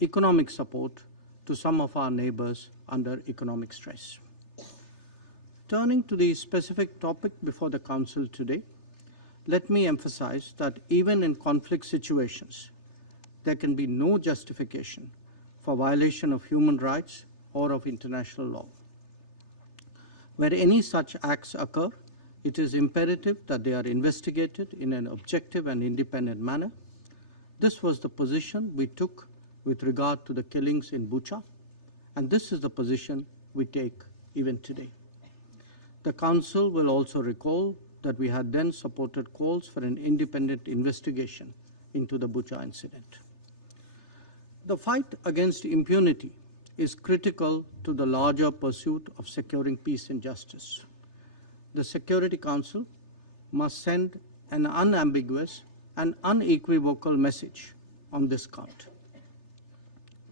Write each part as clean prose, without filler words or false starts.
economic support to some of our neighbors under economic stress. Turning to the specific topic before the Council today, let me emphasize that even in conflict situations, there can be no justification for violation of human rights or of international law. Where any such acts occur, it is imperative that they are investigated in an objective and independent manner. This was the position we took with regard to the killings in Bucha, and this is the position we take even today. The Council will also recall that we had then supported calls for an independent investigation into the Bucha incident. The fight against impunity is critical to the larger pursuit of securing peace and justice. The Security Council must send an unambiguous and unequivocal message on this count.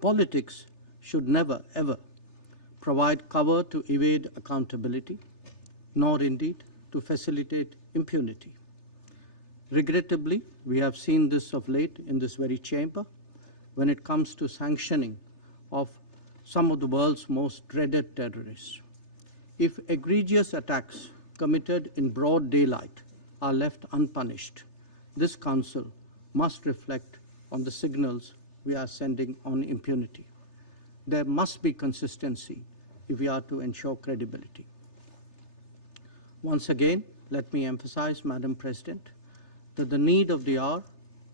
Politics should never, ever provide cover to evade accountability, nor indeed to facilitate impunity. Regrettably, we have seen this of late in this very chamber when it comes to sanctioning of some of the world's most dreaded terrorists. If egregious attacks committed in broad daylight are left unpunished, this Council must reflect on the signals we are sending on impunity. There must be consistency if we are to ensure credibility. Once again, let me emphasize, Madam President, that the need of the hour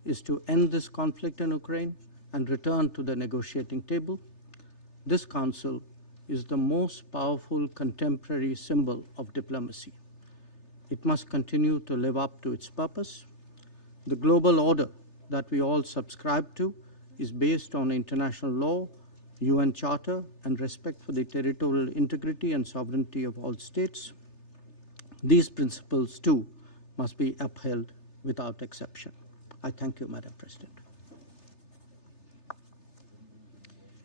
is to end this conflict in Ukraine and return to the negotiating table. This Council is the most powerful contemporary symbol of diplomacy. It must continue to live up to its purpose. The global order that we all subscribe to is based on international law, UN Charter, and respect for the territorial integrity and sovereignty of all states. These principles, too, must be upheld without exception. I thank you, Madam President.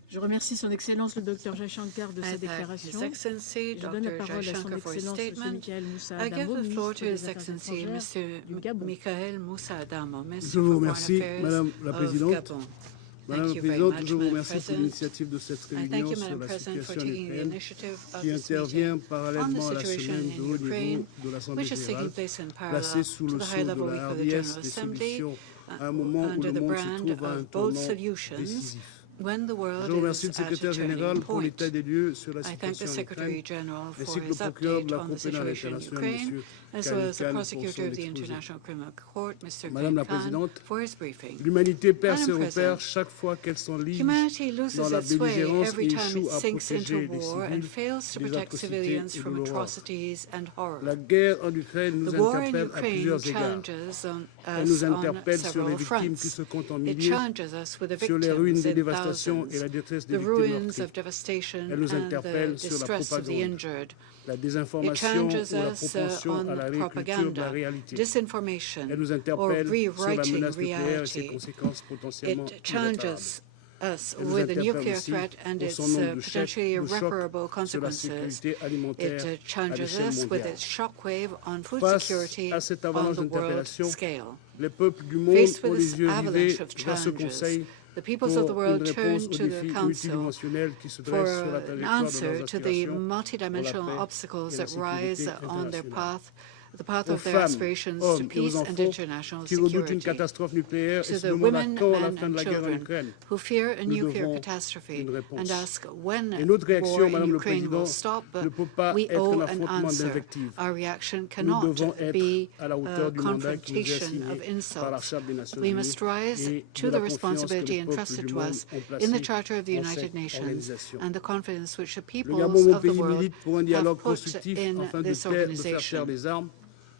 Je remercie Son Excellence le Dr Jaishankar de sa déclaration. Je donne la parole à Son Excellence M. Michael Moussa Adamo, ministre des Affaires étrangères du Gabon. Je vous remercie, Madame la Présidente. Madame la Présidente, je vous remercie pour l'initiative de cette réunion sur la situation en Ukraine qui intervient parallèlement à la semaine de haut niveau de l'Assemblée générale, placée sous le sceau de la hardiesse des solutions à un moment où le monde se trouve à un tournant décisif. Je remercie le secrétaire général pour l'état des lieux sur la situation en Ukraine, ainsi que le procureur de la Cour pénale internationale, M. Khan, pour son exposé. Madame la Présidente, l'humanité perd ses repères chaque fois qu'elle s'enlise dans la belligérance et échoue à protéger les civils des atrocités et de l'horreur. La guerre en Ukraine nous interpelle à plusieurs égards. Elle nous interpelle sur les victimes qui se comptent en milliers, sur les ruines des dévastations et la détresse des victimes meurtries. Elle nous interpelle sur la propagande, la désinformation ou la propension à la réécriture de la réalité. Elle nous interpelle sur la menace nucléaire et ses conséquences potentiellement irréparables. Us with a nuclear threat and its potentially irreparable consequences. It challenges us with its shockwave on food security on the world scale. Faced with this avalanche of challenges, the peoples of the world turn to the Council for an answer to the multidimensional obstacles that rise on their path, the path of their aspirations to peace and international security. To the women, men, and children who fear a nuclear catastrophe and ask when war in Ukraine will stop, we owe an answer. Our reaction cannot be a confrontation of insults. We must rise to the responsibility entrusted to us in the Charter of the United Nations and the confidence which the peoples of the world have put in this organization.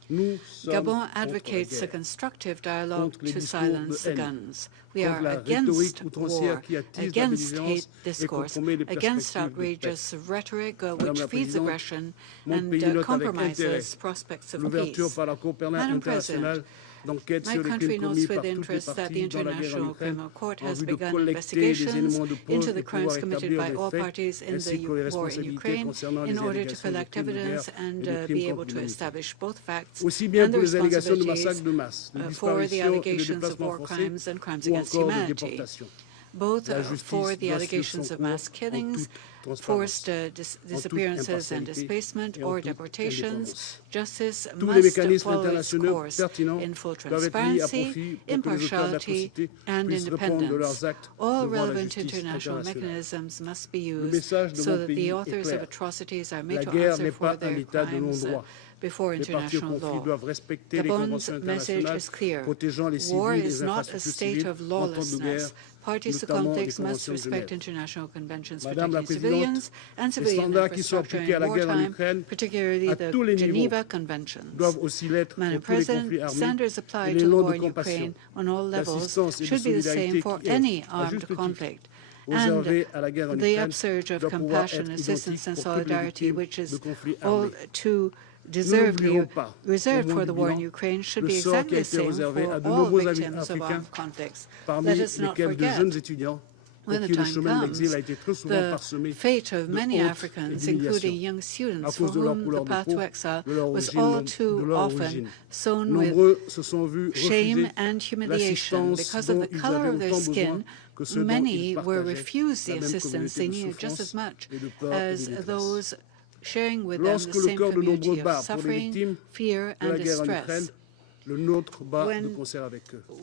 Gabon advocates a constructive dialogue to silence the guns. We are against war, against hate discourse, against outrageous rhetoric which feeds aggression and compromises prospects of peace. Madam President, my country notes with interest that the International Criminal Court has begun investigations into the crimes committed by all parties in the war in Ukraine in order to collect evidence and be able to establish both facts and the responsibilities for the allegations of war crimes and crimes against humanity. both for the allegations of mass killings, forced disappearances and displacement, or deportations. Justice must follow its course in full transparency, impartiality, and independence. All relevant international mechanisms must be used so that the authors of atrocities are made to answer for their crimes before international law. Gabon's message is clear. War is not a state of lawlessness. Parties to conflicts must respect international conventions protecting civilians and civilian infrastructure in wartime, particularly the Geneva Conventions. Madam President, standards applied to the war in Ukraine on all levels should be the same for any armed conflict. And the upsurge of compassion, assistance, and solidarity, which is all too reserved for the war in Ukraine, should be exactly the same for all victims of armed conflicts. Let us not forget, when the time comes, the fate of many Africans, including young students, for whom the path to exile was all too often sown with shame and humiliation. Because of the color of their skin, many were refused the assistance they needed just as much as those sharing with them the same community of suffering, fear, and distress.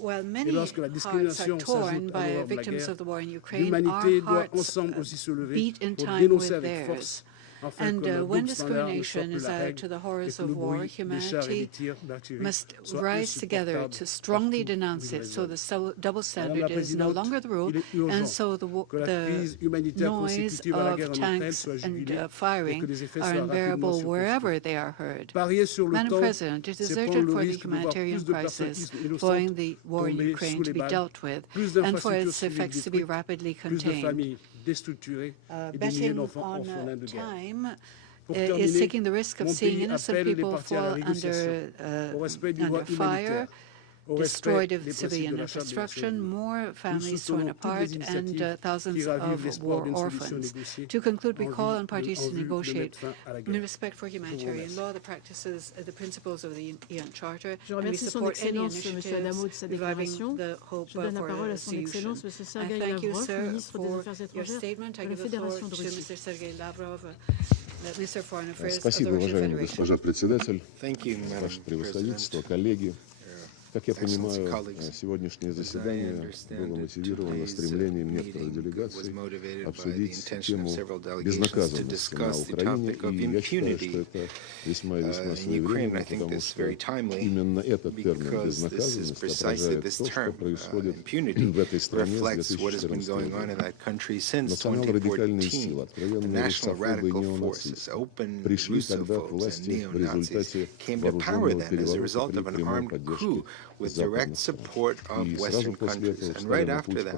While many hearts are torn by victims of the war in Ukraine, our hearts beat in time with theirs. And when discrimination is added to the horrors of war, humanity must rise together to strongly denounce it, so the double standard is no longer the rule, and so the noise of tanks and firing are unbearable wherever they are heard. Madam President, it is urgent for the humanitarian crisis following the war in Ukraine to be dealt with, and for its effects to be rapidly contained. Betting on time is taking the risk of seeing innocent people fall under fire, destroyed civilian infrastructure, more families torn apart, and thousands of war orphans. To conclude, we call on parties to negotiate in respect for humanitarian law, the practices, the principles of the UN Charter, and we support any initiatives reviving the hope for a solution. I thank you, sir, for your statement. I give the floor to Mr. Sergei Lavrov, Minister of Foreign Affairs of the Russian Federation. Thank you, Madam President. Как я понимаю, сегодняшнее заседание было мотивировано стремлением некоторых делегаций обсудить тему безнаказанности на Украине, и я считаю, что это весьма и весьма своевременно, потому что именно этот термин «безнаказанность» отражает то, что происходит в этой стране с 2014 года. Национал-радикальные силы, откровенные русофобы и неонацисты, пришли тогда к власти в результате вооруженного переворота при прямой поддержке with direct support of Western countries. And right after that,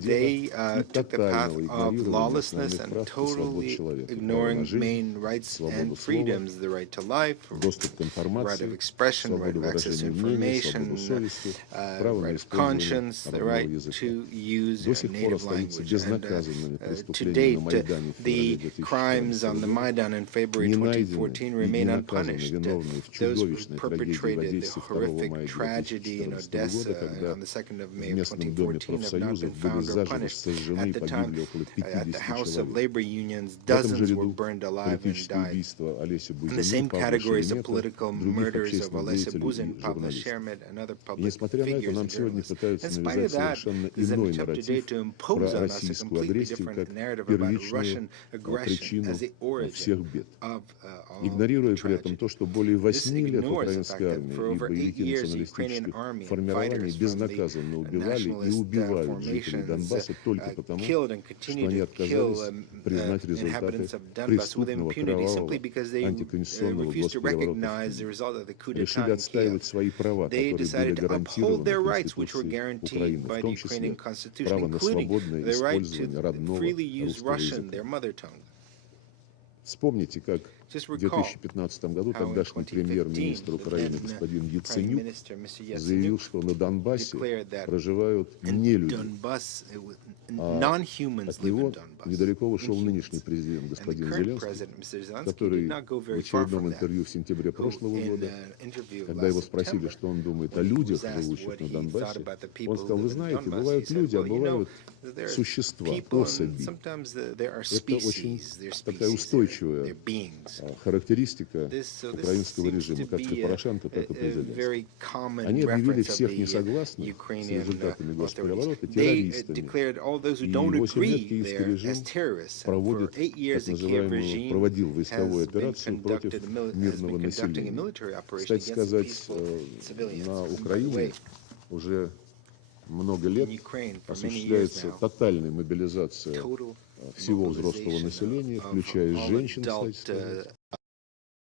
they took the path of lawlessness and totally ignoring main rights and freedoms, the right to life, right of expression, right of access to information, right of conscience, the right to use your native language. And to date, the crimes on the Maidan in February 2014 remain unpunished. Those who perpetrated the horrific tragedy in Odessa on the 2nd of May of 2014 have not been found or punished. At the time, at the House of Labor Unions, dozens were burned alive and died. In the same category as the political murders of Olesya Buzyn, Pavla Shermet, and other public figures and journalists. In spite of that, there's an attempt today to impose on us a completely different narrative about Russian aggression as the origin of all tragedy. This ignores the fact that for over 8 years, the Ukrainian army and fighters from the nationalist formations killed and continue to kill inhabitants of Donbass with impunity simply because they refused to recognize the result of the coup d'etat in Kiev. They decided to uphold their rights, which were guaranteed by the Ukrainian constitution, including the right to freely use Russian, their mother tongue. Just В recall 2015 году how in тогдашний 2015 премьер-министр Украины then господин Prime Яценюк Minister Mr. заявил, Yatsenyuk что на Донбассе declared that проживают in нелюди. Donbass, А non-humans от live in него Donbass. недалеко ушел нынешний Inhumans. президент And the господин current Зеленский, president, Mr. Zelensky, did который not go в very far очередном from that. интервью в сентябре Who, прошлого in года, an interview когда last его спросили, September, что он думает о when he людях, was asked живущих what на he thought Донбассе, about the он people who сказал, вы live in знаете, Donbass, he бывают said, люди, а well, you know, бывают there's существа, people, and особи. sometimes there are Это очень species, they're такая species, устойчивая they're beings. характеристика This украинского seems режима, to как при be Порошенко, так и при a Зеленском. very common Они объявили reference of всех the несогласных с Ukrainian результатами authorities. госпереворота They террористами. declared all those who И don't 8 лет agree киевский there as режим terrorists. And for проводит 8 так years, the Kiev называемую, regime проводил войсковую has been операцию против мирного conducting a населения. military operation Кстати against сказать, peaceful civilians. на By the Украине way, уже много лет in Ukraine for many years осуществляется now, тотальная мобилизация total всего взрослого населения, mobilization of включая all женщин, adult, кстати сказать,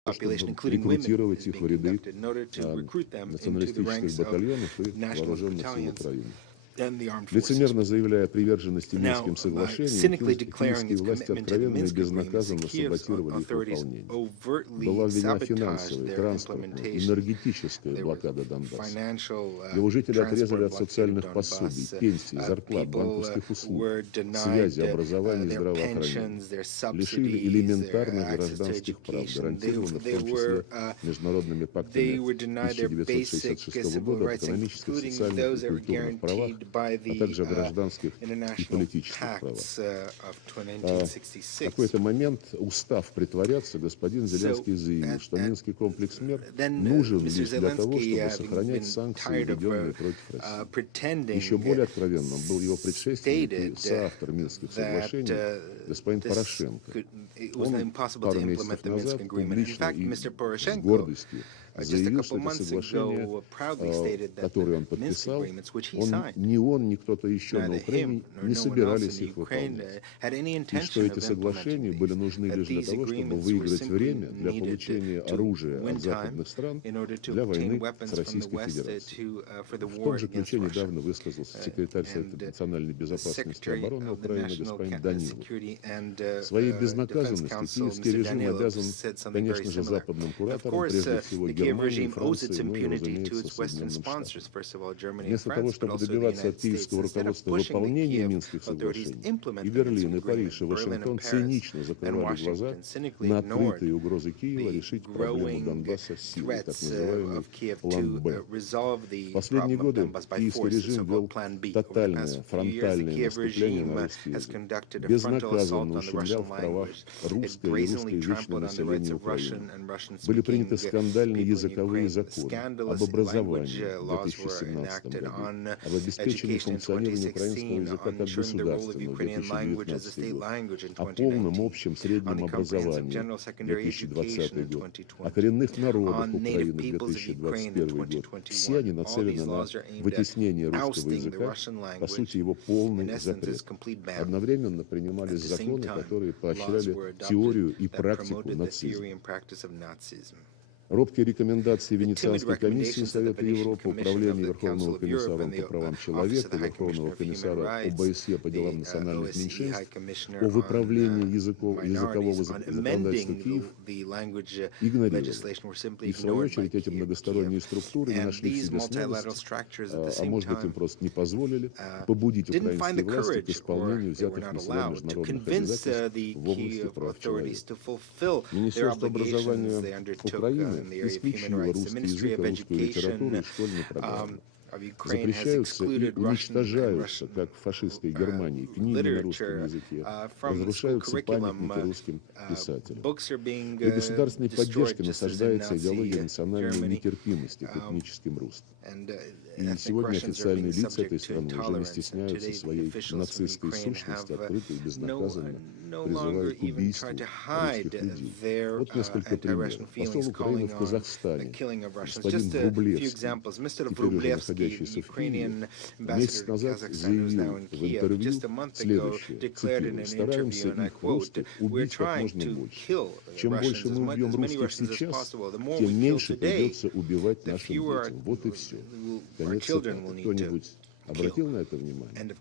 population, чтобы including women, рекрутировать is их being в ряды conducted in order to recruit them into the националистических ranks of батальонов и nationalist вооруженных сил battalions Украины. and the armed forces. Лицемерно заявляя о приверженности Now, Минским by соглашениям, cynically declaring киевские its власти commitment to the откровенно и Minsk agreements, the безнаказанно Kiev's саботировали их authorities выполнение. overtly Была введена sabotaged финансовая, their транспортная, implementation. энергетическая There were блокада Донбасса. financial Его жители отрезали transport от blockade of социальных пособий, Donbass. пенсий, зарплат, People банковских услуг, were denied связи, образования и their здравоохранения. pensions, their Лишили subsidies, their элементарных access to гражданских прав, education. гарантированных в They том were числе международными They пактами were denied their basic 1966 civil года об rights, экономических, including социальных those и that were культурных правах, guaranteed by а также о the гражданских и international политических правах. pacts of В 1966. какой-то момент, устав притворяться, господин Зеленский заявил, что Минский комплекс мер нужен лишь для того, чтобы сохранять санкции, введенные против России. Еще более откровенным был его предшественник и соавтор Минских соглашений, господин Порошенко. Он пару месяцев назад публично и с гордостью заявил, что это соглашение, которое он подписал, ни он, ни кто-то еще на Украине не собирались их выполнять. И что эти соглашения были нужны лишь для того, чтобы выиграть время для получения оружия от западных стран для войны с Российской Федерацией. В том же ключе недавно высказался секретарь Совета национальной безопасности и обороны Украины господин Данилов. Своей безнаказанностью киевский режим обязан, конечно же, западным кураторам, прежде всего Германии, Франции, ну и, разумеется, Соединенным Штатам. Вместо того, чтобы добиваться от киевского руководства выполнения Минских соглашений, и Берлин, и Париж, и Вашингтон цинично закрывали глаза на открытые угрозы Киева решить проблему Донбасса силой, так называемый план «Б». В последние годы киевский режим вел тотальное фронтальное наступление на русский язык, безнаказанно ущемлял в правах русское и русскоязычное население Украины. Были приняты скандальные языковые законы об образовании в 2017 году, об обеспечении функционирования украинского языка как государственного в 2019 год, о полном общем среднем образовании в 2020 год, о коренных народах Украины в 2021 год. Все они нацелены на вытеснение русского языка, по сути, его полный запрет. Одновременно принимались законы, которые поощряли теорию и практику нацизма. Робкие рекомендации Венецианской комиссии Совета Европы, Управления Верховного комиссара по правам человека, Верховного комиссара ОБСЕ по делам национальных меньшинств о выправлении языкового законодательства Киев игнорировали. И в свою очередь эти многосторонние структуры не нашли в себе смелости, а может быть им просто не позволили побудить украинские власти к исполнению взятых на себя международных обязательств в области прав человека. Министерство образования Украины исключило русский язык, русскую литературу из школьной программы. Запрещаются и уничтожаются, как в фашистской Германии, книги на русском языке, разрушаются памятники русским писателям. При государственной поддержке насаждается идеология национальной нетерпимости к этническим русским. И сегодня официальные лица этой страны уже не стесняются своей нацистской сущности, открыто и безнаказанно призывают к убийству русских людей. Вот несколько примеров. Посол Украины в Казахстане, господин Врублевский, теперь уже находящийся в Киеве, месяц назад заявил в интервью следующее, цитирую: «Стараемся их, русских, убить как можно больше. Чем больше мы убьем русских сейчас, тем меньше придется убивать нашим детям». Вот и все. Конец цитаты. Кто-нибудь обратил на это внимание?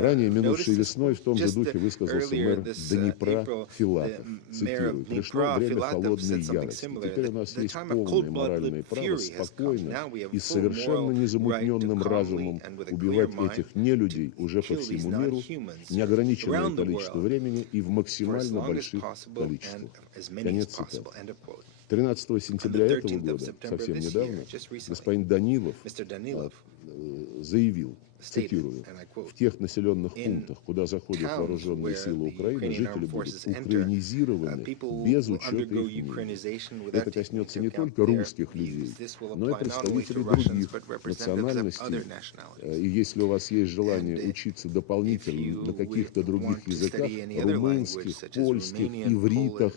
Ранее, минувшей весной, в том же духе высказался мэр Днепра Филатов. Цитирую: «Пришло время холодной ярости. Теперь у нас есть полное моральное право спокойно и с совершенно незамутненным разумом убивать этих нелюдей уже по всему миру, неограниченное количество времени и в максимально больших количествах». Конец цитаты. 13 сентября этого года, совсем недавно, господин Данилов заявил, цитирую: «В тех населенных пунктах, куда заходят вооруженные силы Украины, жители будут украинизированы без учета их мнения». Это коснется не только русских людей, но и представителей других национальностей. И если у вас есть желание учиться дополнительно на каких-то других языках, румынских, польских, ивритах,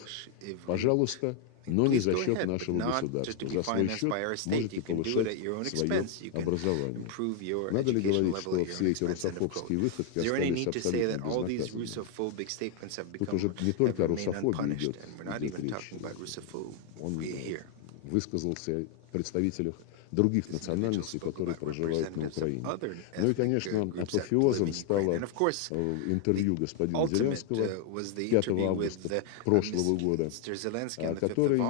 пожалуйста, но не за счет нашего государства. За свой счет можете повышать свое образование. Надо ли говорить, что все эти русофобские выходки остались абсолютно безнаказанными? Тут уже не только о русофобии идет речь. Он высказался о представителях других национальностей, которые проживают на Украине. Ну и, конечно, апофеозом стало интервью господина Зеленского 5 августа прошлого года, который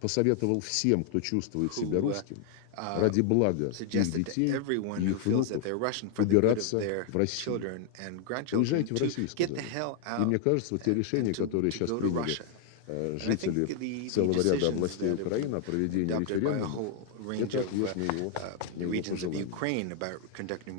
посоветовал всем, кто чувствует себя русским, ради блага их детей и их внуков убираться в Россию. Уезжайте в Россию, сказали. И мне кажется, те решения, которые сейчас приняли жители целого ряда областей Украины о проведении референдума, это ответ на его пожелание.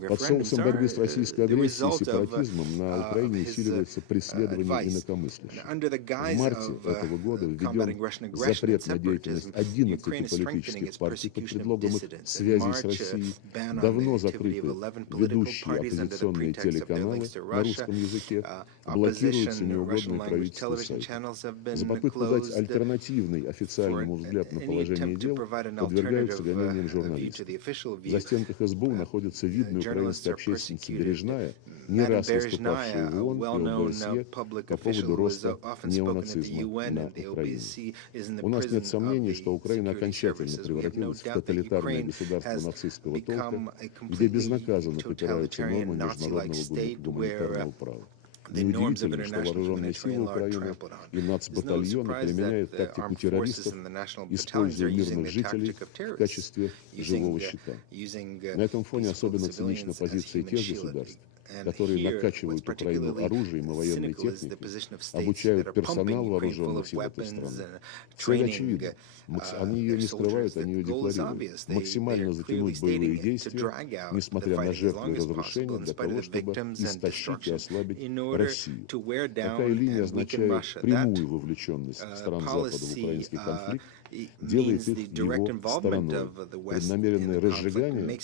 Под соусом борьбы с российской агрессией и сепаратизмом на Украине усиливается преследование инакомыслящих. В марте этого года введен запрет на деятельность 11 политических партий под предлогом их связей с Россией. Давно закрыты ведущие оппозиционные телеканалы на русском языке, блокируются неугодные правительству сайты. За попытку дать альтернативный официальному взгляд на положение дел подвергаются гонениям журналистов. В застенках СБУ находится видная украинская общественница Бережная, не раз выступавшая в ООН и ОБСЕ по поводу роста неонацизма на Украине. У нас нет сомнений, что Украина окончательно превратилась в тоталитарное государство нацистского толка, где безнаказанно попираются нормы международного гуманитарного права. Неудивительно, что вооруженные силы Украины и нацбатальоны применяют тактику террористов, используя мирных жителей в качестве живого щита. На этом фоне особенно цинична позиция тех государств, которые накачивают Украину оружием и военной техникой, обучают персонал вооруженных сил этой страны. Цель очевидна. Они ее не скрывают, они ее декларируют. Максимально затянуть боевые действия, несмотря на жертвы и разрушения, для того, чтобы истощить и ослабить Россию. Такая линия означает прямую вовлеченность стран Запада в украинский конфликт, делает их его стороной. Преднамеренное разжигание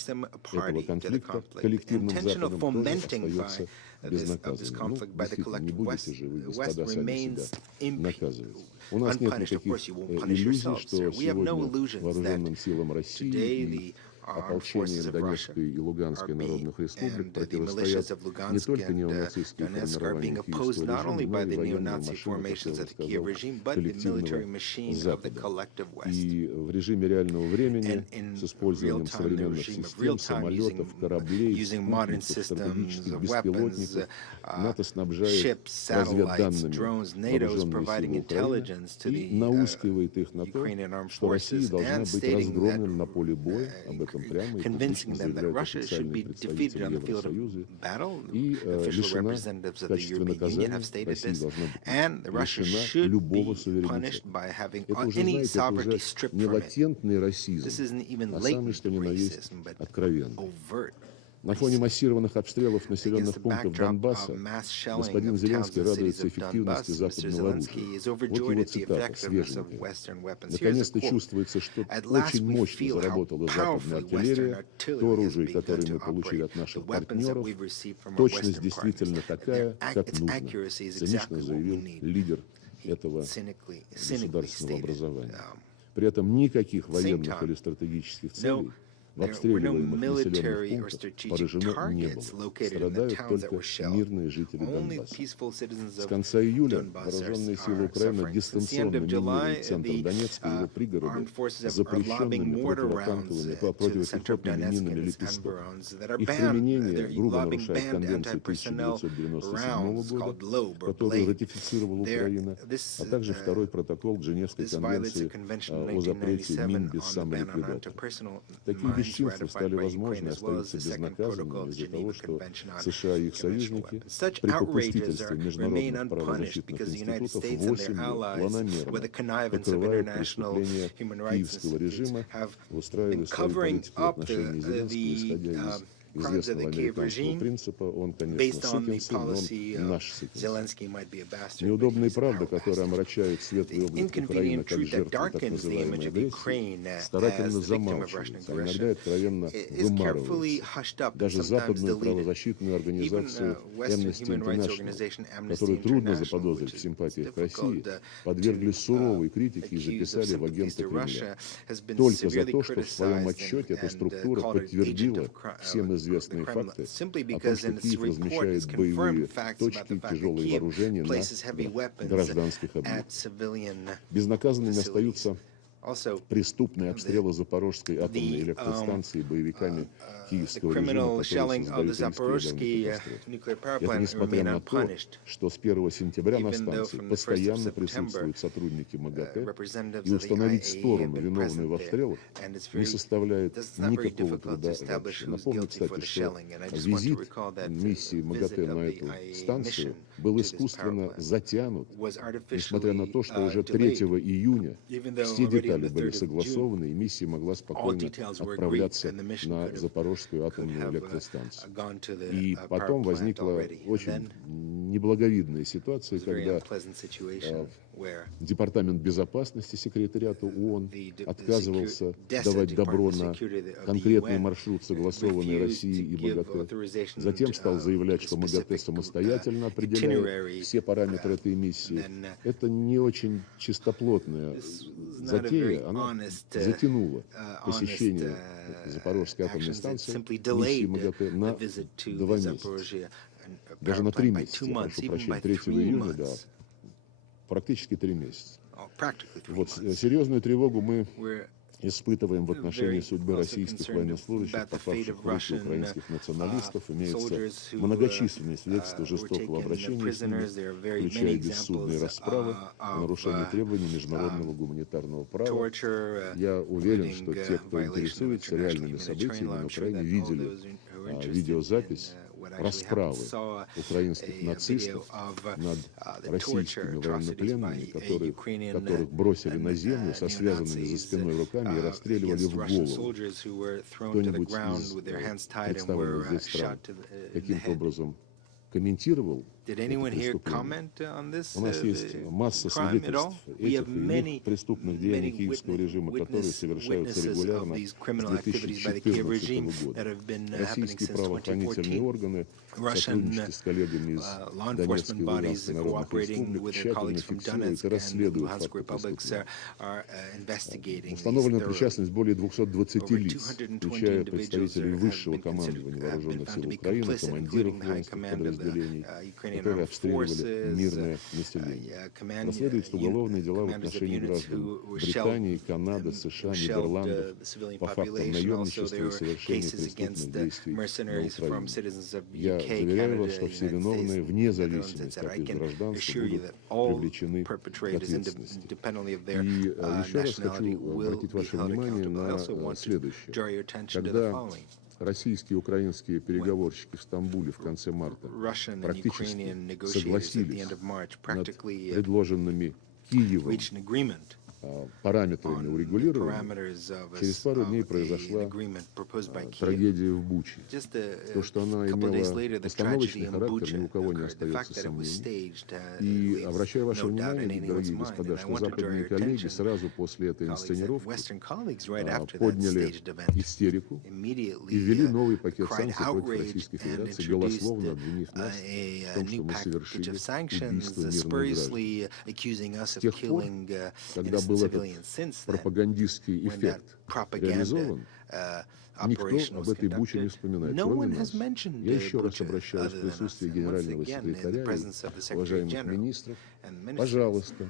этого конфликта коллективным Западом тоже остается безнаказанным. Ну, действительно, не будете же вы, господа, сами себя наказывать. У нас нет никаких иллюзий, что сегодня вооруженным силам России и ополчением Донецкой и Луганской народных республик противостоят не только неонацистские формирования киевского режима, но и военные машины, как я уже сказал, коллективного Запада. И в режиме реального времени с использованием современных систем, самолетов, кораблей, спутников, стратегических беспилотников НАТО снабжает разведданными вооруженные силы Украины и наускивает их на то, что Россия должна быть разгромлена на поле боя, об этом прямо и публично заявляют официальные представители Евросоюза, и лишена в качестве наказания Россия должна быть лишена любого суверенитета. Это уже, знаете, это уже не латентный расизм, а самый что ни на есть откровенный. На фоне массированных обстрелов населенных пунктов Донбасса господин Зеленский радуется эффективности западного оружия. Вот его цитата, свеженькая. «Наконец-то чувствуется, что очень мощно заработала западная артиллерия. То оружие, которое мы получили от наших партнеров, точность действительно такая, как нужно», цинично заявил лидер этого государственного образования. При этом никаких военных или стратегических целей в обстреливаемых населенных пунктах поражено не было. Страдают только мирные жители Донбасса. С конца июля вооруженные силы Украины дистанционно минируют центр Донецка и его пригороды запрещенными противопехотными минами «Лепесток». Их применение грубо нарушает Конвенцию 1997 года, которую ратифицировала Украина, а также второй протокол к Женевской конвенции о запрете мин без самоликвидатора. Такие бесчинства стали возможны и остаются безнаказанными из-за того, что США и их союзники при попустительстве международных правозащитных институтов 8 лет планомерно покрывают преступления киевского режима, устраивая свои политики в отношении Зеленского, исходя из известного американского принципа, он, конечно, сукин сын, но он наш сукин сын. Неудобная правда, которая омрачает светлый облик Украины как жертвы так называемой агрессии, старательно замалчивается, а иногда откровенно вымарывается. Даже западную правозащитную организацию Amnesty International, которую трудно заподозрить в симпатиях к России, подвергли суровой критике и записали в агента Кремля. Только за то, что в своем отчете эта структура подтвердила всем известные факты о том, что Киев размещает боевые точки, тяжелые вооружения на гражданских объектах. Безнаказанными остаются преступные обстрелы Запорожской атомной электростанции боевиками киевского режима, которые создают риск катастрофы. Это несмотря на то, что с 1 сентября на станции постоянно присутствуют сотрудники МАГАТЭ, и установить сторону, виновную в обстрелах, не составляет никакого труда вообще. Напомню, кстати, что визит миссии МАГАТЭ на эту станцию был искусственно затянут, несмотря на то, что уже 3 июня все детали были согласованы, и миссия могла спокойно отправляться на Запорожскую атомную электростанцию. И потом возникла очень неблаговидная ситуация, когда Департамент безопасности секретариата ООН отказывался давать добро на конкретный маршрут, согласованный Россией и МАГАТЭ. Затем стал заявлять, что МАГАТЭ самостоятельно определяет все параметры этой миссии. Это не очень чистоплотная затея, она затянула посещение Запорожской атомной станции миссии МАГАТЭ на 2 месяца. Даже на 3 месяца, прошу прощения, 3 июня, да, практически 3 месяца. Вот серьезную тревогу мы испытываем в отношении судьбы российских военнослужащих, попавших в руки украинских националистов. Имеются многочисленные свидетельства жестокого обращения с ними, включая бессудные расправы, нарушение требований международного гуманитарного права. Я уверен, что те, кто интересуется реальными событиями на Украине, видели видеозапись расправы украинских нацистов над российскими военнопленными, которых бросили на землю со связанными за спиной руками и расстреливали в голову. Кто-нибудь из представленных здесь стран каким-то образом комментировал это преступление? У нас есть масса свидетельств этих и иных преступных деяний киевского режима, которые совершаются регулярно с 2014 года. Российские правоохранительные органы в сотрудничестве с коллегами из Донецкой и Луганской народных республик тщательно фиксируют и расследуют факты преступления. Установлена причастность более 220 лиц, включая представителей высшего командования вооруженных сил Украины, командиров воинских подразделений, которые обстреливали мирное население. Расследуются уголовные дела в отношении граждан Британии, Канады, США, Нидерландов по фактам наемничества и совершения преступных действий на Украине. Я заверяю вас, что все виновные, вне зависимости от их гражданства, будут привлечены к ответственности. И еще раз хочу обратить ваше внимание на следующее. Когда российские и украинские переговорщики в Стамбуле в конце марта практически согласились над предложенными Киевом параметрами урегулирования, через пару дней произошла трагедия в Буче. То, что она имела постановочный характер, ни у кого не остается сомнений. И обращаю ваше внимание, дорогие господа, что западные коллеги сразу после этой инсценировки подняли истерику и ввели новый пакет санкций против Российской Федерации, голословно обвинив нас в том, что мы совершили убийство мирных граждан. С тех пор, когда был этот пропагандистский эффект реализован, никто об этой Буче не вспоминает, кроме нас. Я еще раз обращаюсь в присутствии генерального секретаря и уважаемых министров. Пожалуйста,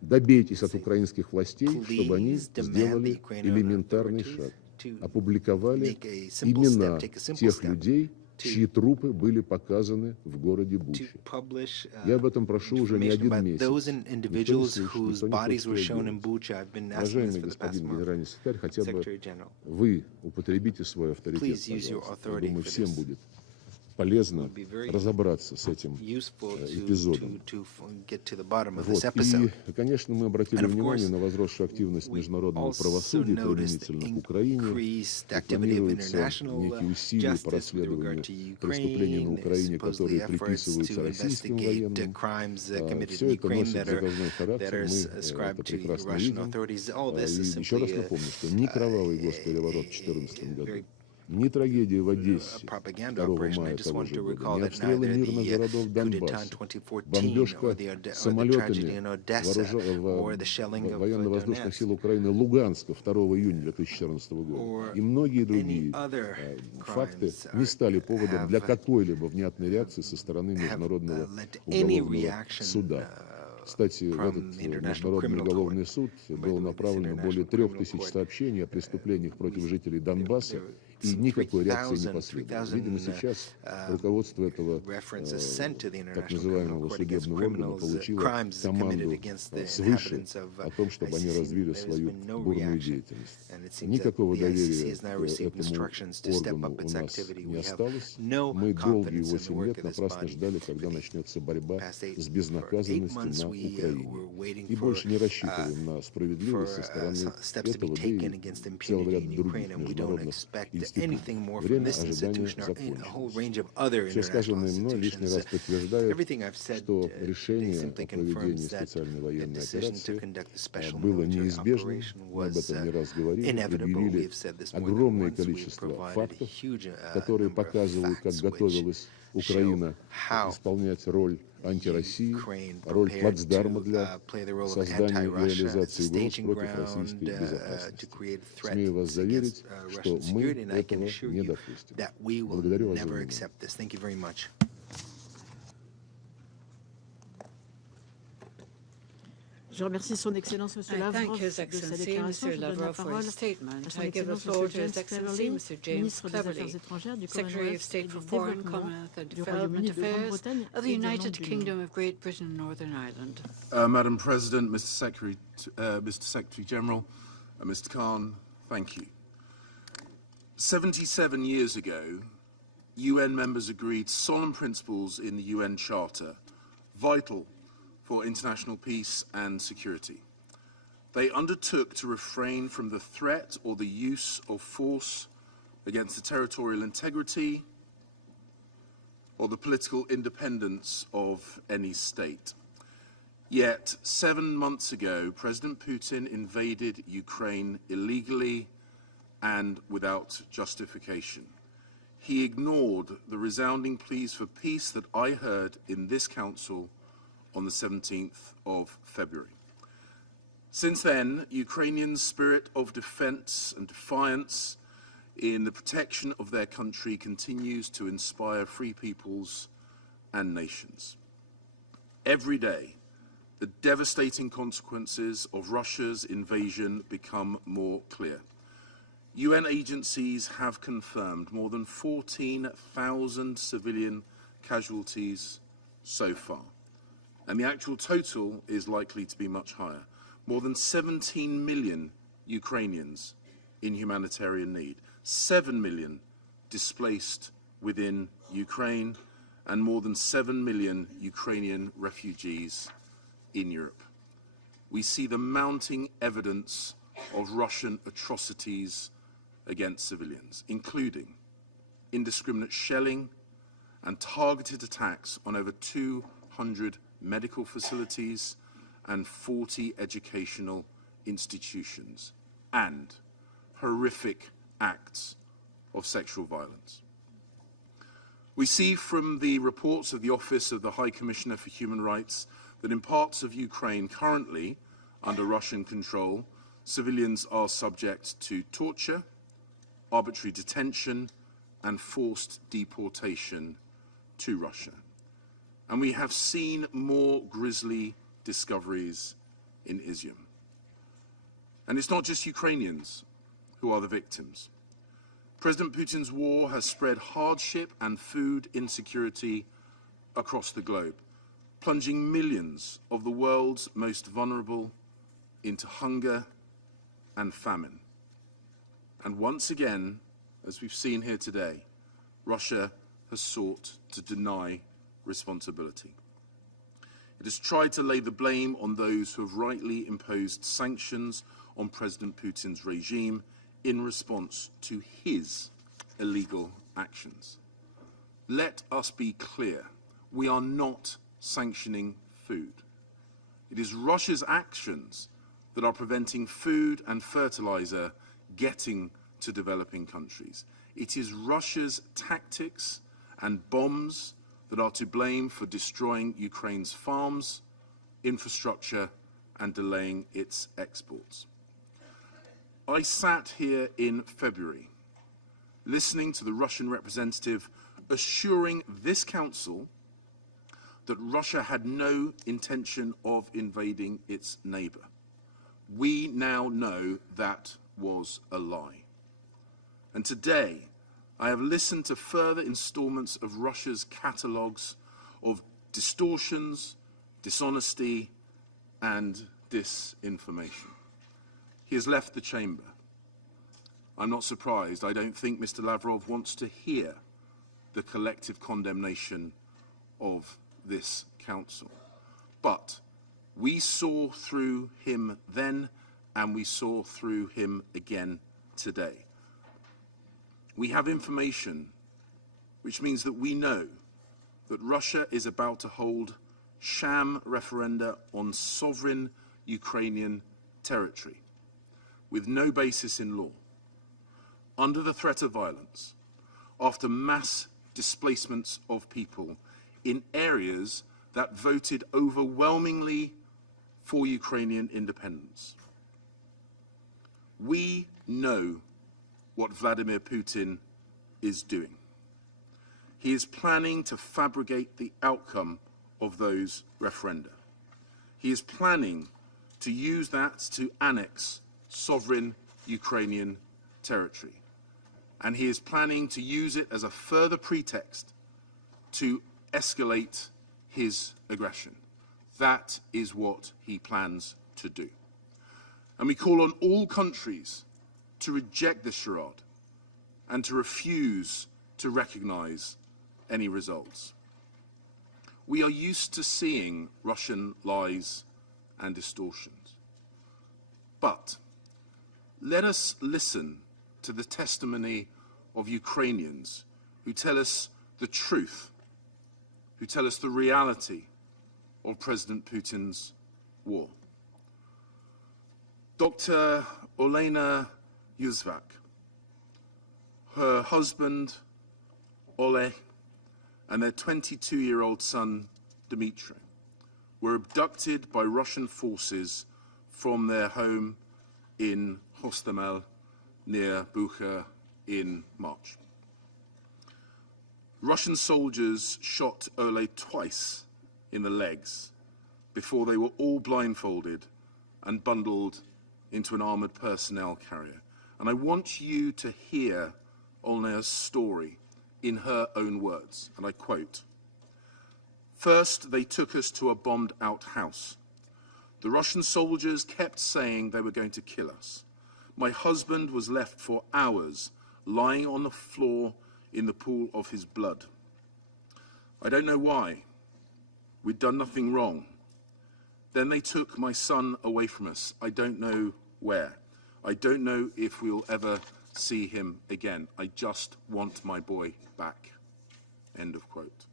добейтесь от украинских властей, чтобы они сделали элементарный шаг, опубликовали имена тех людей, чьи трупы были показаны в городе Буче. Я об этом прошу уже не один месяц. Уважаемый господин генеральный секретарь, хотя бы вы употребите свой авторитет, пожалуйста. Я думаю, всем будет полезно разобраться с этим эпизодом. И, конечно, мы обратили внимание на возросшую активность международного правосудия применительно к Украине. Планируются некие усилия по расследованию преступлений на Украине, которые приписываются российским военным. Все это носит заказной характер, мы это прекрасно видим. И еще раз напомню, что ни кровавый госпереворот в 2014 году, ни трагедия в Одессе 2 мая того же года, ни обстрелы мирных городов Донбасса, бомбежка самолетами военно-воздушных сил Украины Луганска 2 июня 2014 года и многие другие факты не стали поводом для какой-либо внятной реакции со стороны Международного уголовного суда. Кстати, в этот Международный уголовный суд было направлено более 3000 сообщений о преступлениях против жителей Донбасса, и никакой реакции не последовало. Видимо, сейчас руководство этого так называемого судебного органа получило команду свыше о том, чтобы они развили свою бурную деятельность. Никакого доверия к этому органу у нас не осталось. Мы долгие 8 лет напрасно ждали, когда начнется борьба с безнаказанностью на Украине. И больше не рассчитываем на справедливость со стороны этого, да и целого ряда других международных институтов. Время ожидания закончилось. Все сказанное мной лишний раз подтверждает, что решение о проведении специальной военной операции было неизбежным. Мы об этом не раз говорили, предъявили огромное количество фактов, которые показывают, как готовилась Украина исполнять роль антироссии, роль плацдарма для создания и реализации угроз против российской безопасности. Смею вас заверить, что мы этого не допустим. Благодарю вас за внимание. Je remercie Son Excellence Monsieur Lavrov de sa déclaration. Je donne la parole à Son Excellence Monsieur James Cleverly, ministre des Affaires étrangères du Commonwealth et du Développement du Royaume-Uni de Grande-Bretagne et de l'Irlande. Madam President, Mr. Secretary General, Mr. Khan, thank you. 77 years ago, UN members agreed solemn principles in the UN Charter, vital for international peace and security. They undertook to refrain from the threat or the use of force against the territorial integrity or the political independence of any state. Yet, 7 months ago, President Putin invaded Ukraine illegally and without justification. He ignored the resounding pleas for peace that I heard in this Council on the 17th of February. Since then, Ukrainians' spirit of defense and defiance in the protection of their country continues to inspire free peoples and nations. Every day, the devastating consequences of Russia's invasion become more clear. UN agencies have confirmed more than 14,000 civilian casualties so far. And the actual total is likely to be much higher. More than 17 million Ukrainians in humanitarian need, 7 million displaced within Ukraine, and more than 7 million Ukrainian refugees in Europe. We see the mounting evidence of Russian atrocities against civilians, including indiscriminate shelling and targeted attacks on over 200 medical facilities and 40 educational institutions, and horrific acts of sexual violence. We see from the reports of the Office of the High Commissioner for Human Rights that in parts of Ukraine currently under Russian control, civilians are subject to torture, arbitrary detention, and forced deportation to Russia. And we have seen more grisly discoveries in Izium. And it's not just Ukrainians who are the victims. President Putin's war has spread hardship and food insecurity across the globe, plunging millions of the world's most vulnerable into hunger and famine. And once again, as we've seen here today, Russia has sought to deny responsibility. It has tried to lay the blame on those who have rightly imposed sanctions on President Putin's regime in response to his illegal actions. Let us be clear, we are not sanctioning food. It is Russia's actions that are preventing food and fertilizer getting to developing countries. It is Russia's tactics and bombs that are to blame for destroying Ukraine's farms, infrastructure, and delaying its exports. I sat here in February, listening to the Russian representative assuring this council that Russia had no intention of invading its neighbour. We now know that was a lie. And today, I have listened to further installments of Russia's catalogues of distortions, dishonesty, and disinformation. He has left the chamber. I'm not surprised. I don't think Mr. Lavrov wants to hear the collective condemnation of this council. But we saw through him then, and we saw through him again today. We have information, which means that we know that Russia is about to hold sham referenda on sovereign Ukrainian territory, with no basis in law, under the threat of violence, after mass displacements of people in areas that voted overwhelmingly for Ukrainian independence. We know what Vladimir Putin is doing. He is planning to fabricate the outcome of those referenda. He is planning to use that to annex sovereign Ukrainian territory. And he is planning to use it as a further pretext to escalate his aggression. That is what he plans to do. And we call on all countries to reject this charade and to refuse to recognize any results. We are used to seeing Russian lies and distortions. But let us listen to the testimony of Ukrainians who tell us the truth, who tell us the reality of President Putin's war. Dr. Olena Yuzvak, her husband, Oleg, and their 22-year-old son, Dmitry, were abducted by Russian forces from their home in Hostomel, near Bucha, in March. Russian soldiers shot Oleg twice in the legs before they were all blindfolded and bundled into an armoured personnel carrier. And I want you to hear Olena's story in her own words, and I quote, "First, they took us to a bombed-out house. The Russian soldiers kept saying they were going to kill us. My husband was left for hours lying on the floor in the pool of his blood. I don't know why. We'd done nothing wrong. Then they took my son away from us. I don't know where. I don't know if we'll ever see him again. I just want my boy back." End of quote.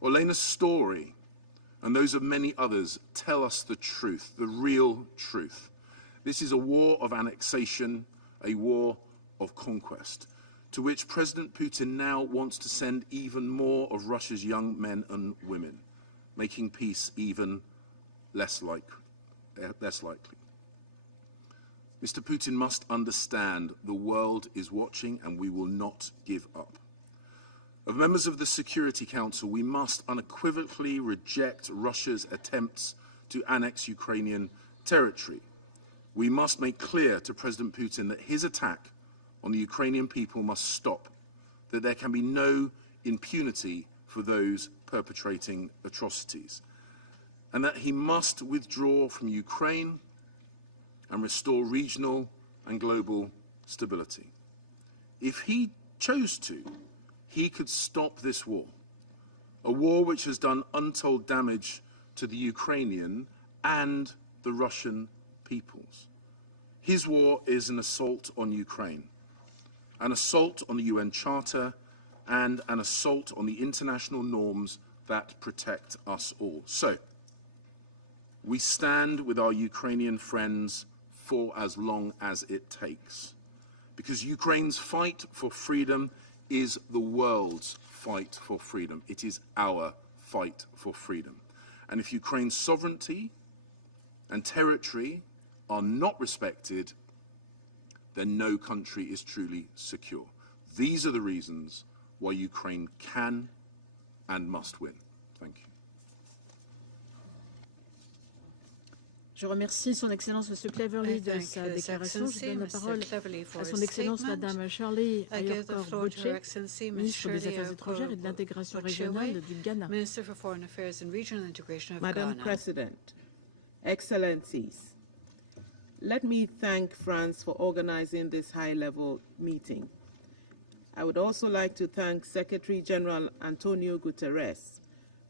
Olena's story and those of many others tell us the truth, the real truth. This is a war of annexation, a war of conquest, to which President Putin now wants to send even more of Russia's young men and women, making peace even less likely. less likely. Mr. Putin must understand the world is watching and we will not give up. As members of the Security Council, we must unequivocally reject Russia's attempts to annex Ukrainian territory. We must make clear to President Putin that his attack on the Ukrainian people must stop, that there can be no impunity for those perpetrating atrocities, and that he must withdraw from Ukraine and restore regional and global stability. If he chose to, he could stop this war, a war which has done untold damage to the Ukrainian and the Russian peoples. His war is an assault on Ukraine, an assault on the UN Charter, and an assault on the international norms that protect us all. So, we stand with our Ukrainian friends for as long as it takes, because Ukraine's fight for freedom is the world's fight for freedom. It is our fight for freedom. And if Ukraine's sovereignty and territory are not respected, then no country is truly secure. These are the reasons why Ukraine can and must win. Thank you. Je remercie Son Excellence M. Cleverly de sa déclaration. Je donne la parole à Son Excellence Mme Shirley Ayorkor-Boche, ministre des Affaires étrangères et de l'intégration régionale du Ghana. Madam President, Excellencies, let me thank France for organizing this high-level meeting. I would also like to thank Secretary General Antonio Guterres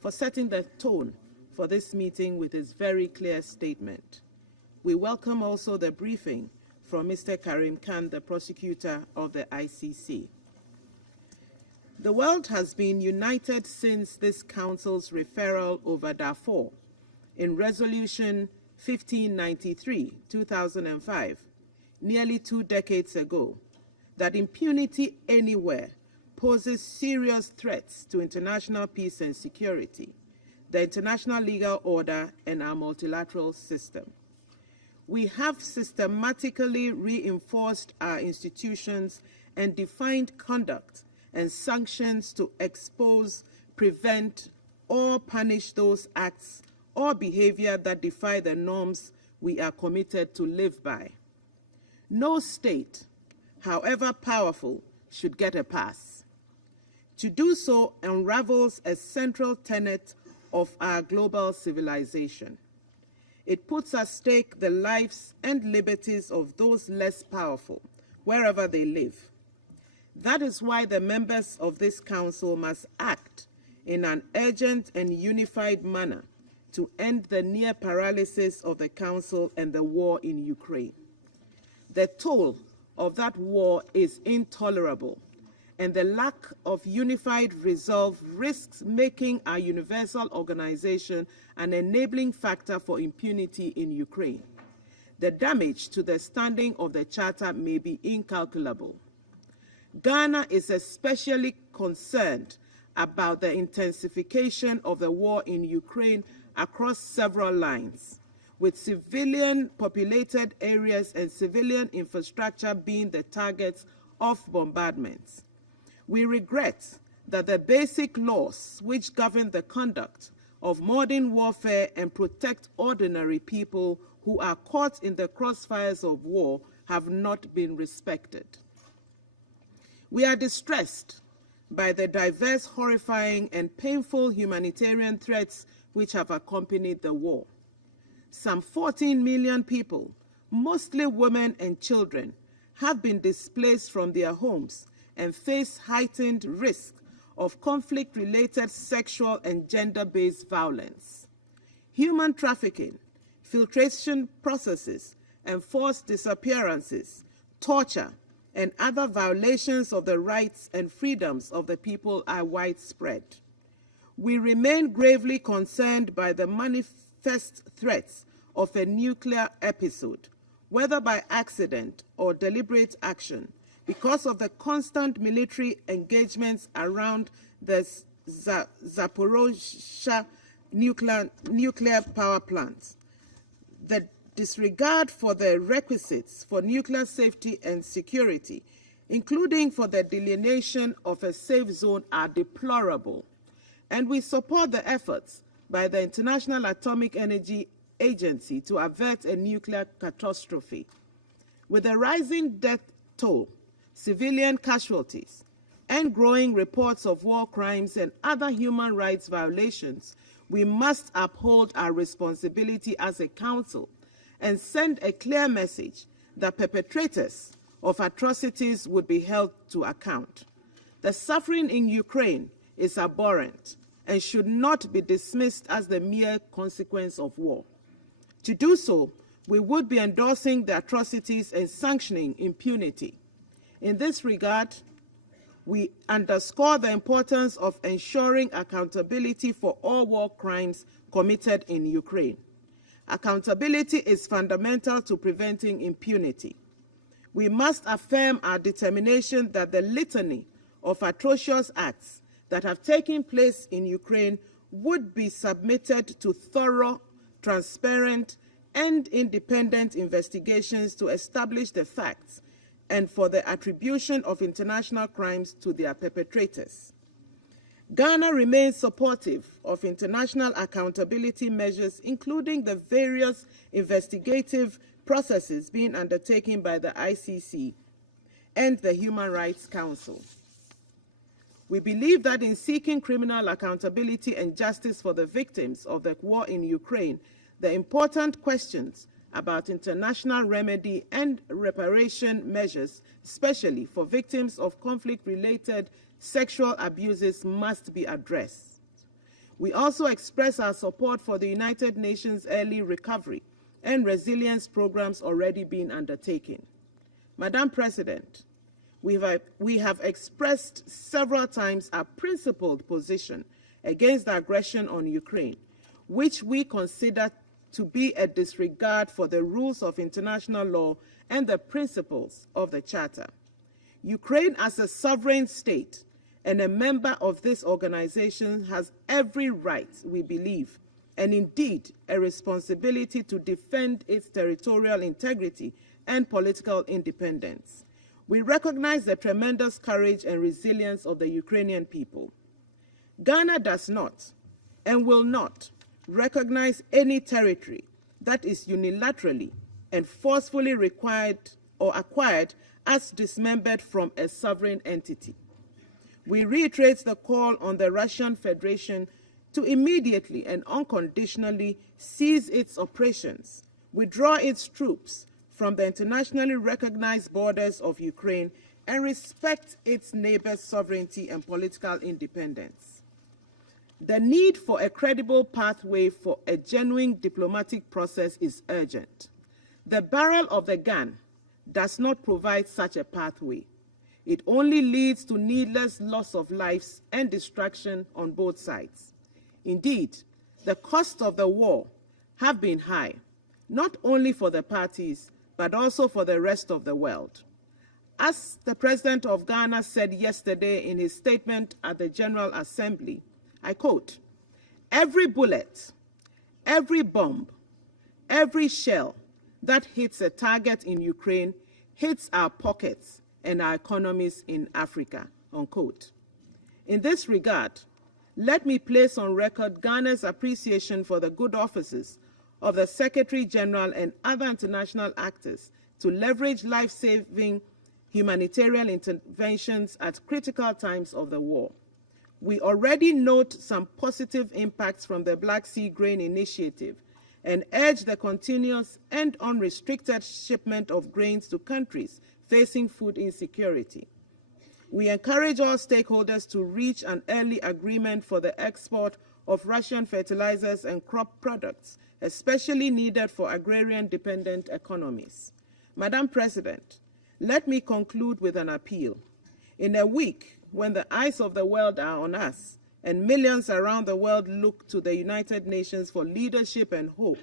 for setting the tone for this meeting with his very clear statement. We welcome also the briefing from Mr. Karim Khan, the prosecutor of the ICC. The world has been united since this Council's referral over Darfur in Resolution 1593, 2005, nearly 2 decades ago, that impunity anywhere poses serious threats to international peace and security, the international legal order, and our multilateral system. We have systematically reinforced our institutions and defined conduct and sanctions to expose, prevent, or punish those acts or behavior that defy the norms we are committed to live by. No state, however powerful, should get a pass. To do so unravels a central tenet of our global civilization. It puts at stake the lives and liberties of those less powerful, wherever they live. That is why the members of this Council must act in an urgent and unified manner to end the near paralysis of the Council and the war in Ukraine. The toll of that war is intolerable, and the lack of unified resolve risks making our universal organization an enabling factor for impunity in Ukraine. The damage to the standing of the Charter may be incalculable. Ghana is especially concerned about the intensification of the war in Ukraine across several lines, with civilian populated areas and civilian infrastructure being the targets of bombardments. We regret that the basic laws which govern the conduct of modern warfare and protect ordinary people who are caught in the crossfires of war have not been respected. We are distressed by the diverse, horrifying, and painful humanitarian threats which have accompanied the war. Some 14 million people, mostly women and children, have been displaced from their homes and face heightened risk of conflict-related sexual and gender-based violence. Human trafficking, filtration processes, and forced disappearances, torture, and other violations of the rights and freedoms of the people are widespread. We remain gravely concerned by the manifest threats of a nuclear episode, whether by accident or deliberate action, because of the constant military engagements around the Zaporozhye nuclear power plant. The disregard for the requisites for nuclear safety and security, including for the delineation of a safe zone, are deplorable, and we support the efforts by the International Atomic Energy Agency to avert a nuclear catastrophe. With a rising death toll, civilian casualties, and growing reports of war crimes and other human rights violations, we must uphold our responsibility as a council and send a clear message that perpetrators of atrocities would be held to account. The suffering in Ukraine is abhorrent and should not be dismissed as the mere consequence of war. To do so, we would be endorsing the atrocities and sanctioning impunity. In this regard, we underscore the importance of ensuring accountability for all war crimes committed in Ukraine. Accountability is fundamental to preventing impunity. We must affirm our determination that the litany of atrocious acts that have taken place in Ukraine would be submitted to thorough, transparent, and independent investigations to establish the facts and for the attribution of international crimes to their perpetrators. Ghana remains supportive of international accountability measures, including the various investigative processes being undertaken by the ICC and the Human Rights Council. We believe that in seeking criminal accountability and justice for the victims of the war in Ukraine, the important questions about international remedy and reparation measures, especially for victims of conflict-related sexual abuses, must be addressed. We also express our support for the United Nations early recovery and resilience programs already being undertaken. Madam President, we have expressed several times our principled position against the aggression on Ukraine, which we consider to be a disregard for the rules of international law and the principles of the Charter. Ukraine, as a sovereign state and a member of this organization, has every right, we believe, and indeed a responsibility to defend its territorial integrity and political independence. We recognize the tremendous courage and resilience of the Ukrainian people. Ghana does not and will not recognize any territory that is unilaterally and forcefully required or acquired as dismembered from a sovereign entity. We reiterate the call on the Russian Federation to immediately and unconditionally cease its operations, withdraw its troops from the internationally recognized borders of Ukraine, and respect its neighbors' sovereignty and political independence. The need for a credible pathway for a genuine diplomatic process is urgent. The barrel of the gun does not provide such a pathway. It only leads to needless loss of lives and destruction on both sides. Indeed, the costs of the war have been high, not only for the parties, but also for the rest of the world. As the President of Ghana said yesterday in his statement at the General Assembly, I quote, "Every bullet, every bomb, every shell that hits a target in Ukraine hits our pockets and our economies in Africa," unquote. In this regard, let me place on record Ghana's appreciation for the good offices of the Secretary General and other international actors to leverage life-saving humanitarian interventions at critical times of the war. We already note some positive impacts from the Black Sea Grain Initiative and urge the continuous and unrestricted shipment of grains to countries facing food insecurity. We encourage all stakeholders to reach an early agreement for the export of Russian fertilizers and crop products, especially needed for agrarian-dependent economies. Madam President, let me conclude with an appeal. In a week when the eyes of the world are on us and millions around the world look to the United Nations for leadership and hope,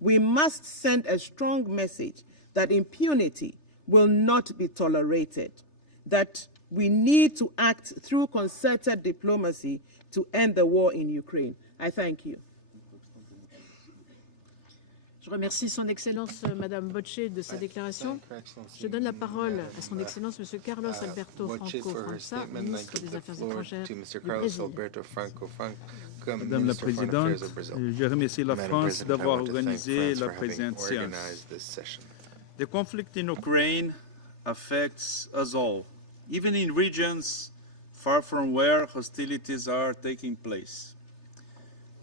we must send a strong message that impunity will not be tolerated, that we need to act through concerted diplomacy to end the war in Ukraine. I thank you. Je remercie Son Excellence Madame Bocce de sa déclaration. Je donne la parole à Son Excellence Monsieur Carlos Alberto Franco França, ministre des Affaires étrangères du Brésil. Madame la Présidente, je remercie la France d'avoir organisé la présente séance. The conflict in Ukraine affects us all, even in regions far from where hostilities are taking place.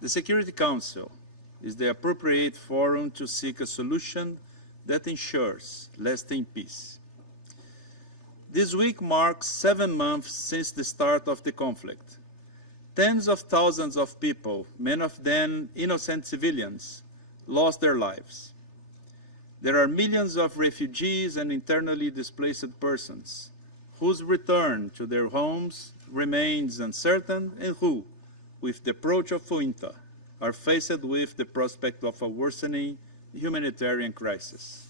The Security Council is the appropriate forum to seek a solution that ensures lasting peace. This week marks 7 months since the start of the conflict. Tens of thousands of people, many of them innocent civilians, lost their lives. There are millions of refugees and internally displaced persons whose return to their homes remains uncertain and who, with the approach of winter, are faced with the prospect of a worsening humanitarian crisis.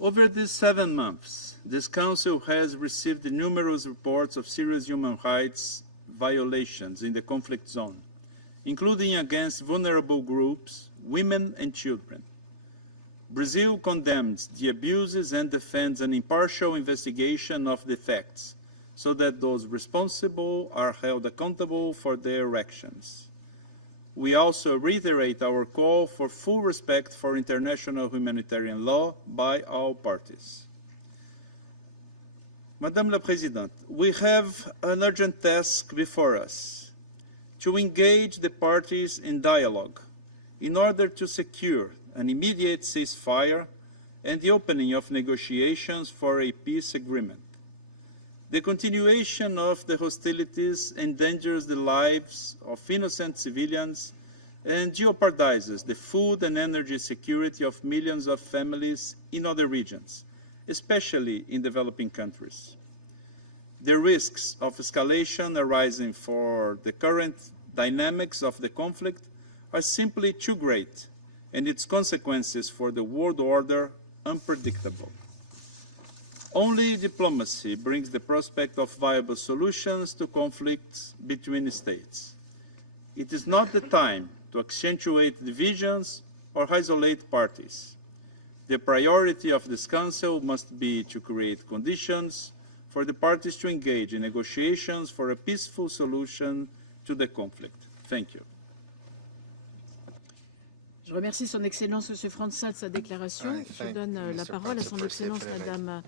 Over these 7 months, this Council has received numerous reports of serious human rights violations in the conflict zone, including against vulnerable groups, women and children. Brazil condemns the abuses and defends an impartial investigation of the facts, so that those responsible are held accountable for their actions. We also reiterate our call for full respect for international humanitarian law by all parties. Madame la Présidente, we have an urgent task before us to engage the parties in dialogue in order to secure an immediate ceasefire and the opening of negotiations for a peace agreement. The continuation of the hostilities endangers the lives of innocent civilians and jeopardizes the food and energy security of millions of families in other regions, especially in developing countries. The risks of escalation arising from the current dynamics of the conflict are simply too great, and its consequences for the world order unpredictable. Only diplomacy brings the prospect of viable solutions to conflicts between states. It is not the time to accentuate divisions or isolate parties. The priority of this Council must be to create conditions for the parties to engage in negotiations for a peaceful solution to the conflict. Thank you. Je remercie Son Excellence M. França de sa déclaration. Je donne la parole à Son Excellence Mme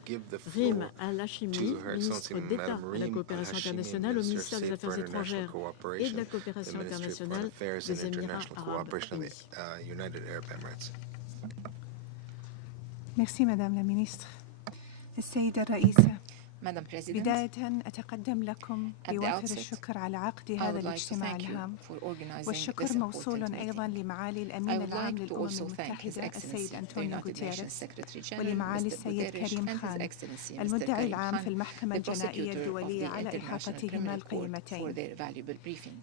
Rim Al-Hashimi, ministre d'État à la coopération internationale au ministère des Affaires étrangères et de la coopération internationale des Émirats arabes unis. Merci Madame la Ministre. السيدة الرئيسة Madam President, بداية أتقدم لكم بوافر الشكر على عقد هذا الاجتماع الهام والشكر موصول أيضا لمعالي الأمين العام للأمم المتحدة السيد أنطونيو غوتيريس ولمعالي السيد كريم خان المدعي العام في المحكمة الجنائية الدولية على إحاطتهما القيمتين.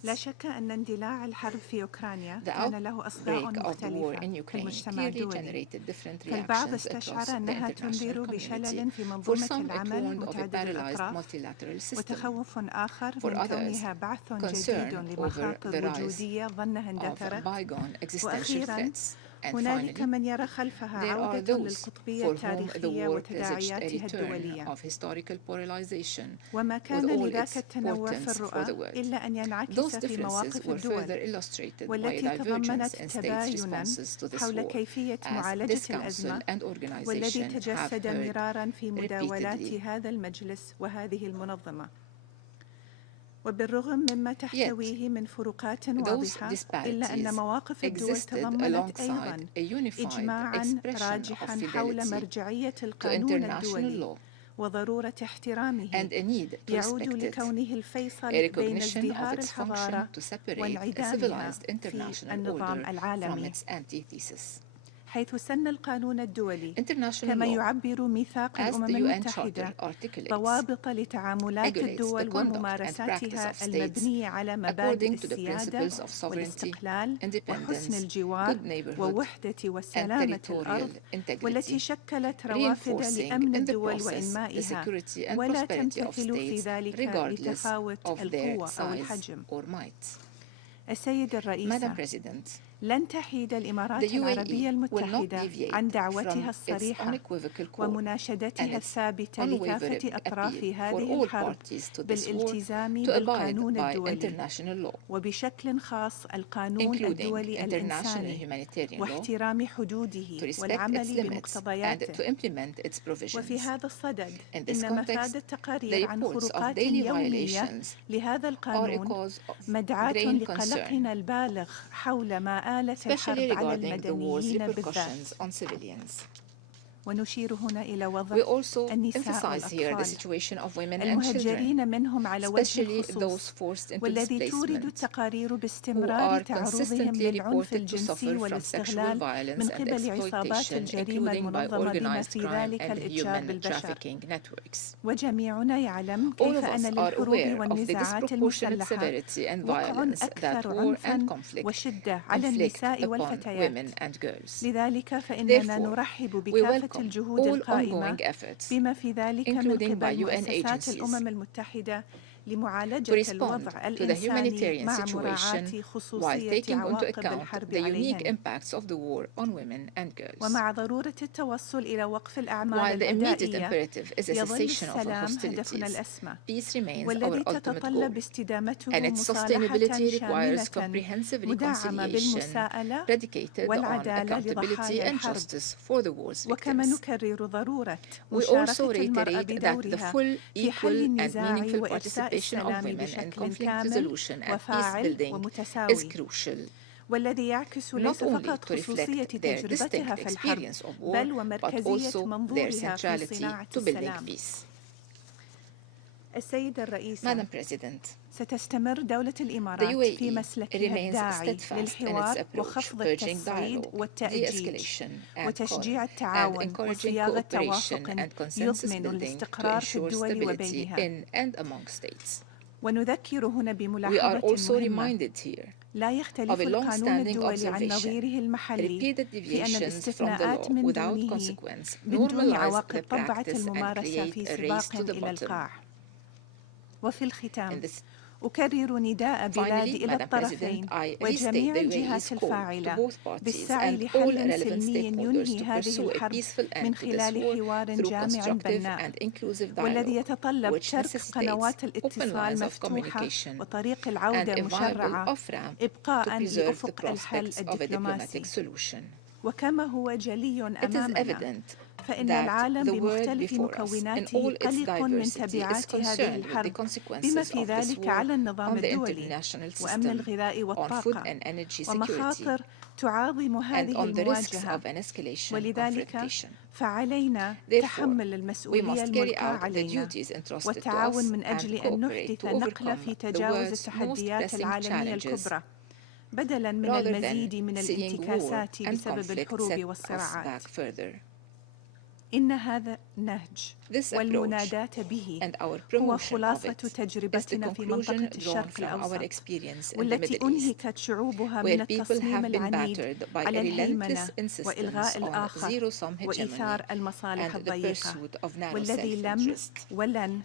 لا شك أن اندلاع الحرب في أوكرانيا كان له أصداء مختلفة في المجتمع الدولي، فالبعض استشعر أنها تنذر بشلل في منظومة العمل متعدد الأطراف، وتخوف آخر من كونها بعث جديد لمخاطر وجودية ظنها اندثرت، وأخيراً هنالك من يرى خلفها عودة للقطبية التاريخية وتداعياتها الدولية، وما كان لذاك التنوع في الرؤى إلا أن ينعكس في مواقف الدول والتي تضمنت تبايناً حول كيفية معالجة الأزمة، والذي تجسد مراراً في مداولات هذا المجلس وهذه المنظمة. وبالرغم مما تحتويه من فروقات واضحة إلا أن مواقف الدول تضمنت أيضاً إجماعاً راجحاً حول مرجعية القانون الدولي وضرورة احترامه يعود لكونه الفيصل بين ازدهار الحضارة وانعدامها في النظام العالمي، حيث سن القانون الدولي كما يعبر ميثاق الأمم المتحدة ضوابط لتعاملات الدول وممارساتها المبنية على مبادئ السيادة والاستقلال وحسن الجوار ووحدة وسلامة الأرض، والتي شكلت روافد لأمن الدول وإنمائها ولا تمتثل في ذلك لتفاوت القوة أو الحجم. السيد الرئيس، لن تحيد الإمارات العربية المتحدة عن دعوتها الصريحة ومناشدتها الثابتة لكافة أطراف هذه الحرب بالالتزام بالقانون الدولي وبشكل خاص القانون الدولي الإنساني واحترام حدوده والعمل بمقتضياته. وفي هذا الصدد إن مفاد التقارير عن خروقات يومية لهذا القانون مدعاة لقلقنا البالغ حول ما آلت الحرب على المدنيين بالذات. ونشير هنا إلى وضع النساء والأطفال المهجرين منهم على وجه الخصوص والذي تورد التقارير باستمرار تعرضهم للعنف الجنسي والاستغلال من قبل عصابات الجريمة المنظمة بما في ذلك الإتجار بالبشر. وجميعنا يعلم كيف أن للحروب والنزاعات المسلحة وقع أكثر عنفا وشدة على النساء والفتيات. لذلك فإننا نرحب بكافة الجهود القائمة بما في ذلك من قبل مؤسسات الأمم المتحدة لمعالجة الوضع الإنساني مع مراعاة خصوصية عواقب الحرب عليهن ومع ضرورة التوصل إلى وقف الأعمال العدائية. يظل السلام هدفنا الأسمى والذي تتطلب استدامته مصالحة شاملة مدعمة بالمساءلة والعدالة لضحايا الحرب. وكما نكرر ضرورة مشاركة المرأة بدورها في حل النزاع وإرساء السلام بشكل كامل وفاعل ومتساوي والذي يعكس ليس فقط خصوصية تجربتها في الحرب بل ومركزية منظورها في صناعة السلام. السيدة الرئيسة، ستستمر دولة الإمارات في مسلكها الداعي للحوار وخفض التصعيد والتأجيج وتشجيع التعاون وصياغة توافق يضمن الاستقرار في الدول وبينها. ونذكر هنا بملاحظة مهمة: لا يختلف القانون الدولي عن نظيره المحلي في أن الاستثناءات من دونه من دون عواقب طبعة الممارسة في سباق إلى القاع. وفي الختام أكرر نداء بلادي إلى الطرفين وجميع الجهات الفاعلة بالسعي لحل سلمي ينهي هذه الحرب من خلال حوار جامع بناء والذي يتطلب ترك قنوات الاتصال مفتوحة وطريق العودة مشرعة إبقاء لأفق الحل الدبلوماسي. وكما هو جلي أمامنا فإن العالم بمختلف مكوناته قلق من تبعات هذه الحرب بما في ذلك على النظام الدولي وأمن الغذاء والطاقة ومخاطر تعاظم هذه المواجهة. ولذلك فعلينا تحمل المسؤولية الملقاة علينا والتعاون من أجل أن نحدث نقلة في تجاوز التحديات العالمية الكبرى بدلاً من المزيد من الانتكاسات بسبب الحروب والصراعات. إن هذا النهج والمناداة به هو خلاصة تجربتنا في منطقة الشرق الأوسط والتي أنهكت شعوبها من التصميم العنيد على الهيمنة وإلغاء الآخر وإيثار المصالح الضيقة والذي لم ولن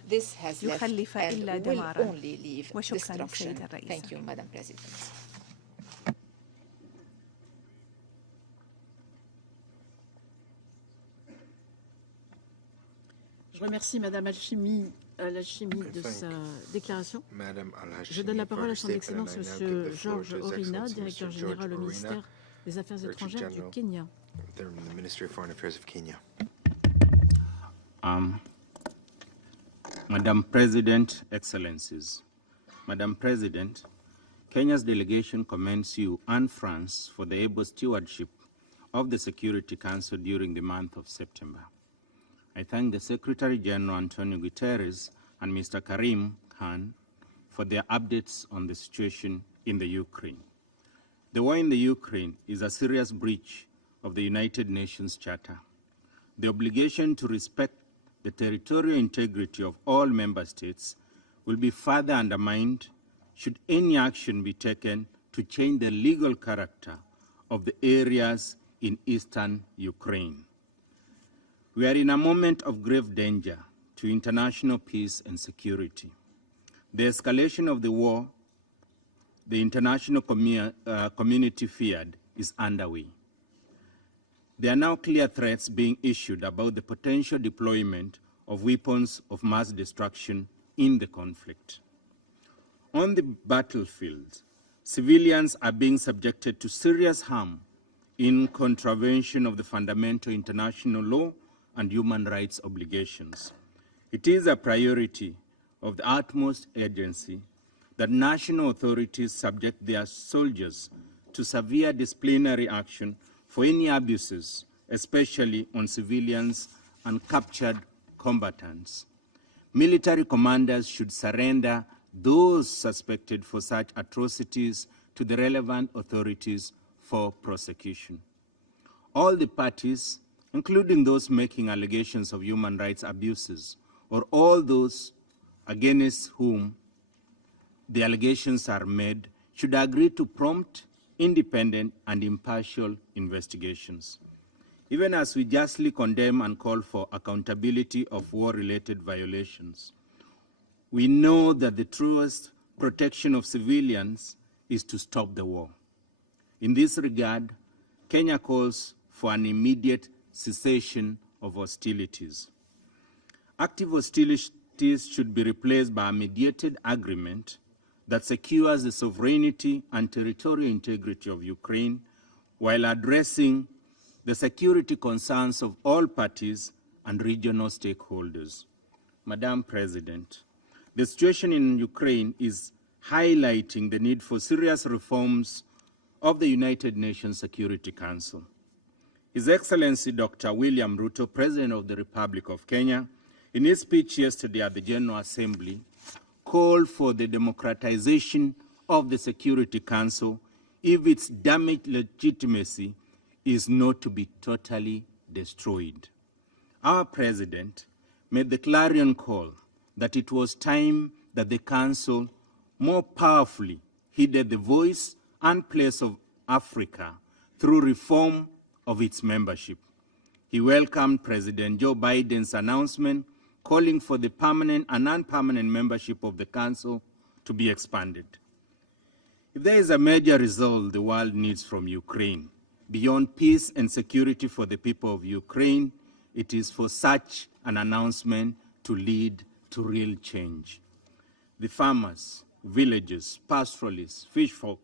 يخلف إلا دماراً. وشكراً سيدة الرئيسة. Je remercie Madame Alchimi de sa déclaration. Je donne la parole à Son Excellence Monsieur Georges Orina, Directeur Général au ministère des Affaires étrangères du Kenya. Madam President, Excellencies. Madam President, Kenya's delegation commends you and France for the able stewardship of the Security Council during the month of September. I thank the Secretary General Antonio Guterres and Mr. Karim Khan for their updates on the situation in the Ukraine. The war in the Ukraine is a serious breach of the United Nations Charter. The obligation to respect the territorial integrity of all member states will be further undermined should any action be taken to change the legal character of the areas in eastern Ukraine. We are in a moment of grave danger to international peace and security. The escalation of the war the international community feared is underway. There are now clear threats being issued about the potential deployment of weapons of mass destruction in the conflict. On the battlefield, civilians are being subjected to serious harm in contravention of the fundamental international law and human rights obligations. It is a priority of the utmost urgency that national authorities subject their soldiers to severe disciplinary action for any abuses, especially on civilians and captured combatants. Military commanders should surrender those suspected for such atrocities to the relevant authorities for prosecution. All the parties, including those making allegations of human rights abuses, or all those against whom the allegations are made, should agree to prompt, independent, and impartial investigations. Even as we justly condemn and call for accountability of war-related violations, we know that the truest protection of civilians is to stop the war. In this regard, Kenya calls for an immediate cessation of hostilities. Active hostilities should be replaced by a mediated agreement that secures the sovereignty and territorial integrity of Ukraine while addressing the security concerns of all parties and regional stakeholders. Madam President, the situation in Ukraine is highlighting the need for serious reforms of the United Nations Security Council. His Excellency Dr. William Ruto, President of the Republic of Kenya, in his speech yesterday at the General Assembly, called for the democratization of the Security Council if its damaged legitimacy is not to be totally destroyed. Our President made the clarion call that it was time that the Council more powerfully heeded the voice and place of Africa through reform of its membership. He welcomed President Joe Biden's announcement calling for the permanent and non-permanent membership of the Council to be expanded. If there is a major result the world needs from Ukraine, beyond peace and security for the people of Ukraine, it is for such an announcement to lead to real change. The farmers, villagers, pastoralists, fishfolk,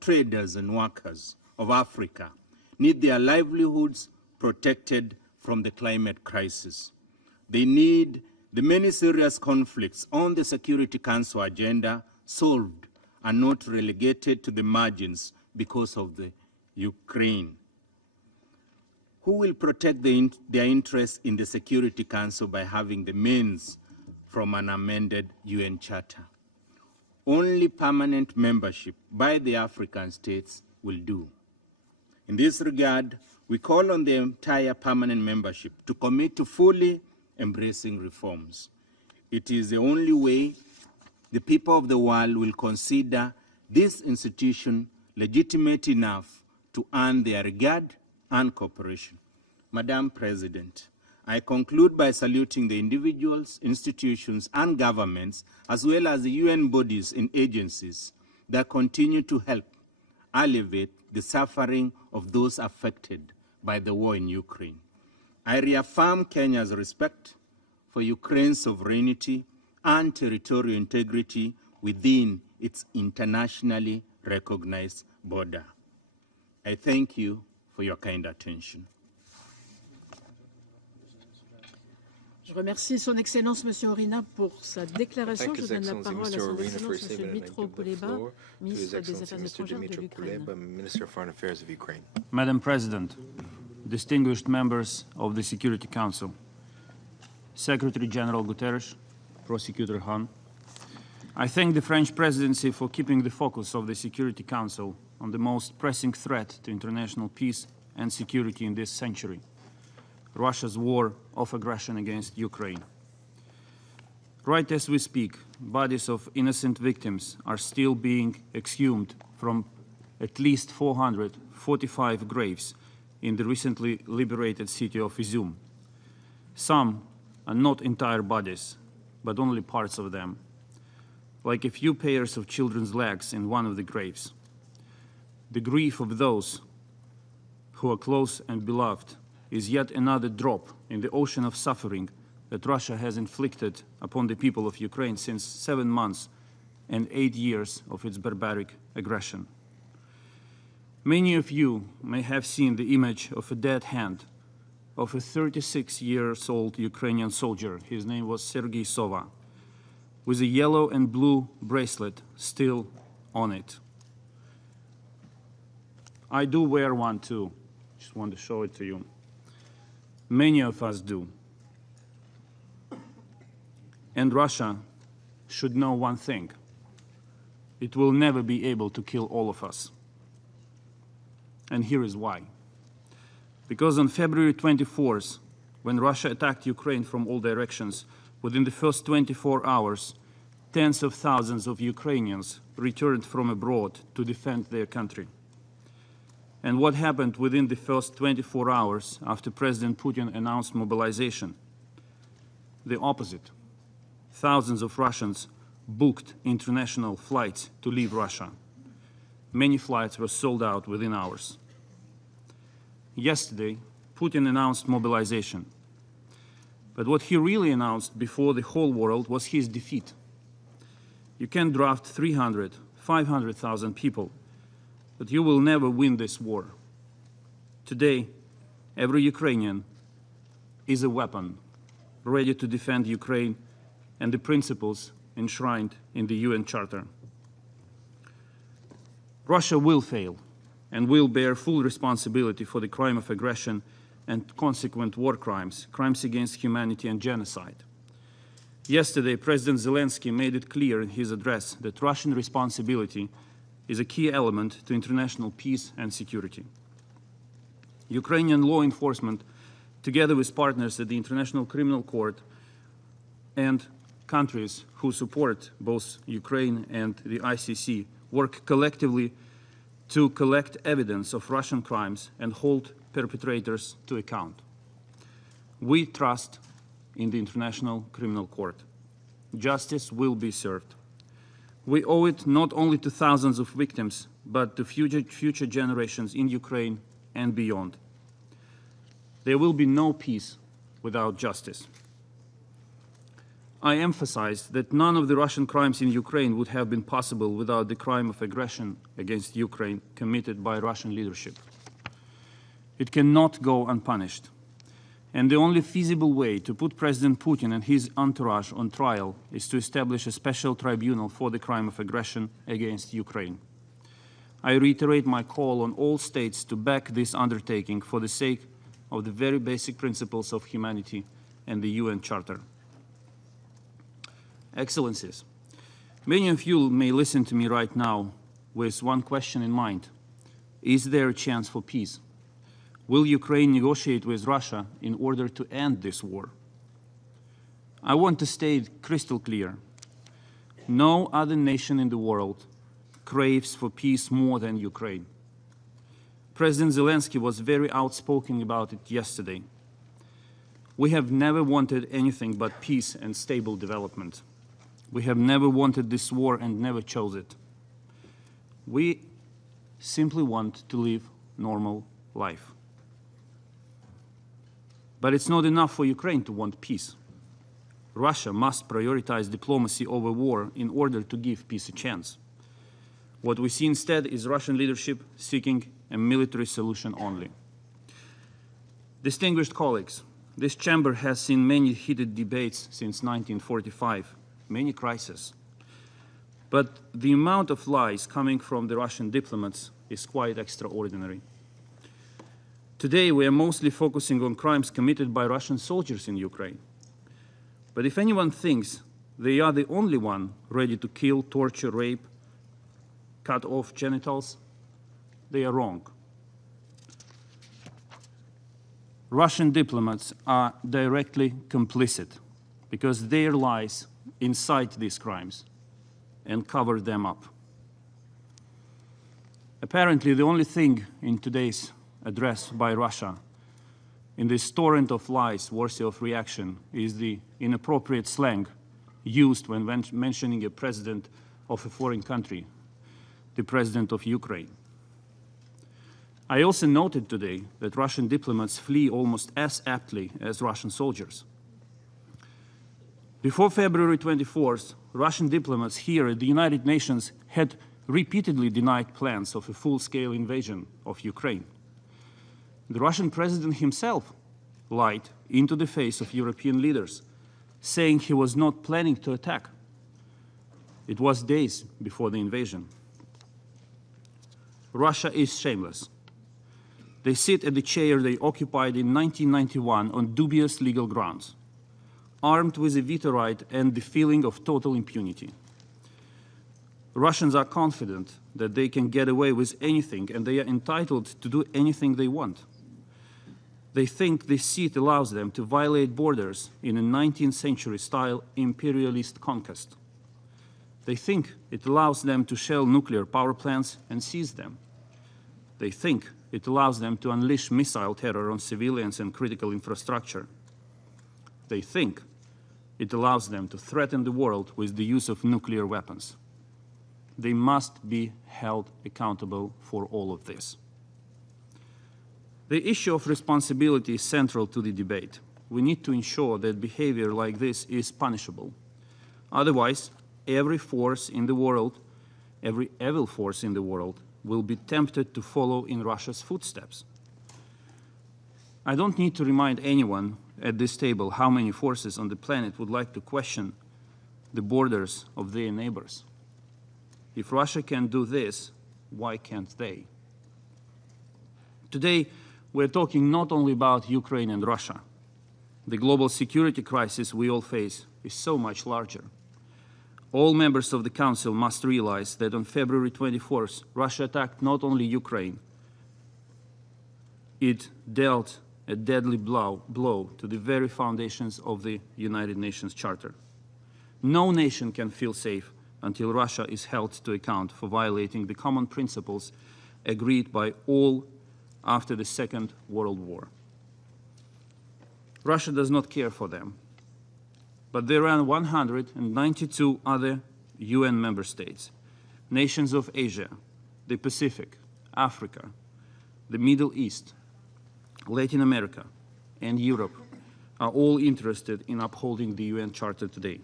traders, and workers of Africa need their livelihoods protected from the climate crisis. They need the many serious conflicts on the Security Council agenda solved and not relegated to the margins because of the Ukraine. Who will protect their interests in the Security Council by having the means from an amended UN Charter? Only permanent membership by the African states will do. In this regard, we call on the entire permanent membership to commit to fully embracing reforms. It is the only way the people of the world will consider this institution legitimate enough to earn their regard and cooperation. Madam President, I conclude by saluting the individuals, institutions, and governments, as well as the UN bodies and agencies that continue to help alleviate the suffering of those affected by the war in Ukraine. I reaffirm Kenya's respect for Ukraine's sovereignty and territorial integrity within its internationally recognized border. I thank you for your kind attention. Je remercie Son Excellence M. Orina pour sa déclaration. Je donne la parole à Son Excellence M. Dmytro Kuleba, ministre des Affaires étrangères de l'Ukraine. Madam President, distinguished members of the Security Council, Secretary General Guterres, Prosecutor Hahn, I thank the French Presidency for keeping the focus of the Security Council on the most pressing threat to international peace and security in this century, Russia's war of aggression against Ukraine. Right as we speak, bodies of innocent victims are still being exhumed from at least 445 graves in the recently liberated city of Izum. Some are not entire bodies, but only parts of them. like a few pairs of children's legs in one of the graves. The grief of those who are close and beloved is yet another drop in the ocean of suffering that Russia has inflicted upon the people of Ukraine since 7 months and 8 years of its barbaric aggression. Many of you may have seen the image of a dead hand of a 36-year-old Ukrainian soldier. His name was Sergei, with a yellow and blue bracelet still on it. I do wear one too. Just want to show it to you. Many of us do. And Russia should know one thing. It will never be able to kill all of us. And here is why. Because on February 24th, when Russia attacked Ukraine from all directions, within the first 24 hours, tens of thousands of Ukrainians returned from abroad to defend their country. And what happened within the first 24 hours after President Putin announced mobilization? The opposite. Thousands of Russians booked international flights to leave Russia. Many flights were sold out within hours. Yesterday, Putin announced mobilization. But what he really announced before the whole world was his defeat. You can draft 300, 500,000 people, but you will never win this war. Today, every Ukrainian is a weapon ready to defend Ukraine and the principles enshrined in the UN Charter. Russia will fail and will bear full responsibility for the crime of aggression and consequent war crimes, crimes against humanity and genocide. Yesterday, President Zelensky made it clear in his address that Russian responsibility is a key element to international peace and security. Ukrainian law enforcement, together with partners at the International Criminal Court and countries who support both Ukraine and the ICC, work collectively to collect evidence of Russian crimes and hold perpetrators to account. We trust in the International Criminal Court. Justice will be served. We owe it not only to thousands of victims, but to future generations in Ukraine and beyond. There will be no peace without justice. I emphasized that none of the Russian crimes in Ukraine would have been possible without the crime of aggression against Ukraine committed by Russian leadership. It cannot go unpunished. And the only feasible way to put President Putin and his entourage on trial is to establish a special tribunal for the crime of aggression against Ukraine. I reiterate my call on all states to back this undertaking for the sake of the very basic principles of humanity and the UN Charter. Excellencies, many of you may listen to me right now with one question in mind. Is there a chance for peace? Will Ukraine negotiate with Russia in order to end this war? I want to state crystal clear. No other nation in the world craves for peace more than Ukraine. President Zelensky was very outspoken about it yesterday. We have never wanted anything but peace and stable development. We have never wanted this war and never chose it. We simply want to live normal life. But it's not enough for Ukraine to want peace. Russia must prioritize diplomacy over war in order to give peace a chance. What we see instead is Russian leadership seeking a military solution only. Distinguished colleagues, this chamber has seen many heated debates since 1945, many crises. But the amount of lies coming from the Russian diplomats is quite extraordinary. Today, we are mostly focusing on crimes committed by Russian soldiers in Ukraine. But if anyone thinks they are the only one ready to kill, torture, rape, cut off genitals, they are wrong. Russian diplomats are directly complicit because their lies incite these crimes and cover them up. Apparently, the only thing in today's address by Russia in this torrent of lies worthy of reaction is the inappropriate slang used when mentioning a president of a foreign country, the president of Ukraine. I also noted today that Russian diplomats flee almost as aptly as Russian soldiers. Before February 24th, Russian diplomats here at the United Nations had repeatedly denied plans of a full-scale invasion of Ukraine. The Russian president himself lied into the face of European leaders, saying he was not planning to attack. It was days before the invasion. Russia is shameless. They sit at the chair they occupied in 1991 on dubious legal grounds, armed with a veto right and the feeling of total impunity. Russians are confident that they can get away with anything and they are entitled to do anything they want. They think this seat allows them to violate borders in a 19th century style imperialist conquest. They think it allows them to shell nuclear power plants and seize them. They think it allows them to unleash missile terror on civilians and critical infrastructure. They think it allows them to threaten the world with the use of nuclear weapons. They must be held accountable for all of this. The issue of responsibility is central to the debate. We need to ensure that behavior like this is punishable. Otherwise, every force in the world, every evil force in the world, will be tempted to follow in Russia's footsteps. I don't need to remind anyone at this table how many forces on the planet would like to question the borders of their neighbors. If Russia can do this, why can't they? Today, we're talking not only about Ukraine and Russia. The global security crisis we all face is so much larger. All members of the Council must realize that on February 24th, Russia attacked not only Ukraine, it dealt a deadly blow to the very foundations of the United Nations Charter. No nation can feel safe until Russia is held to account for violating the common principles agreed by all after the Second World War. Russia does not care for them, but there are 192 other UN member states, nations of Asia, the Pacific, Africa, the Middle East, Latin America, and Europe are all interested in upholding the UN Charter today.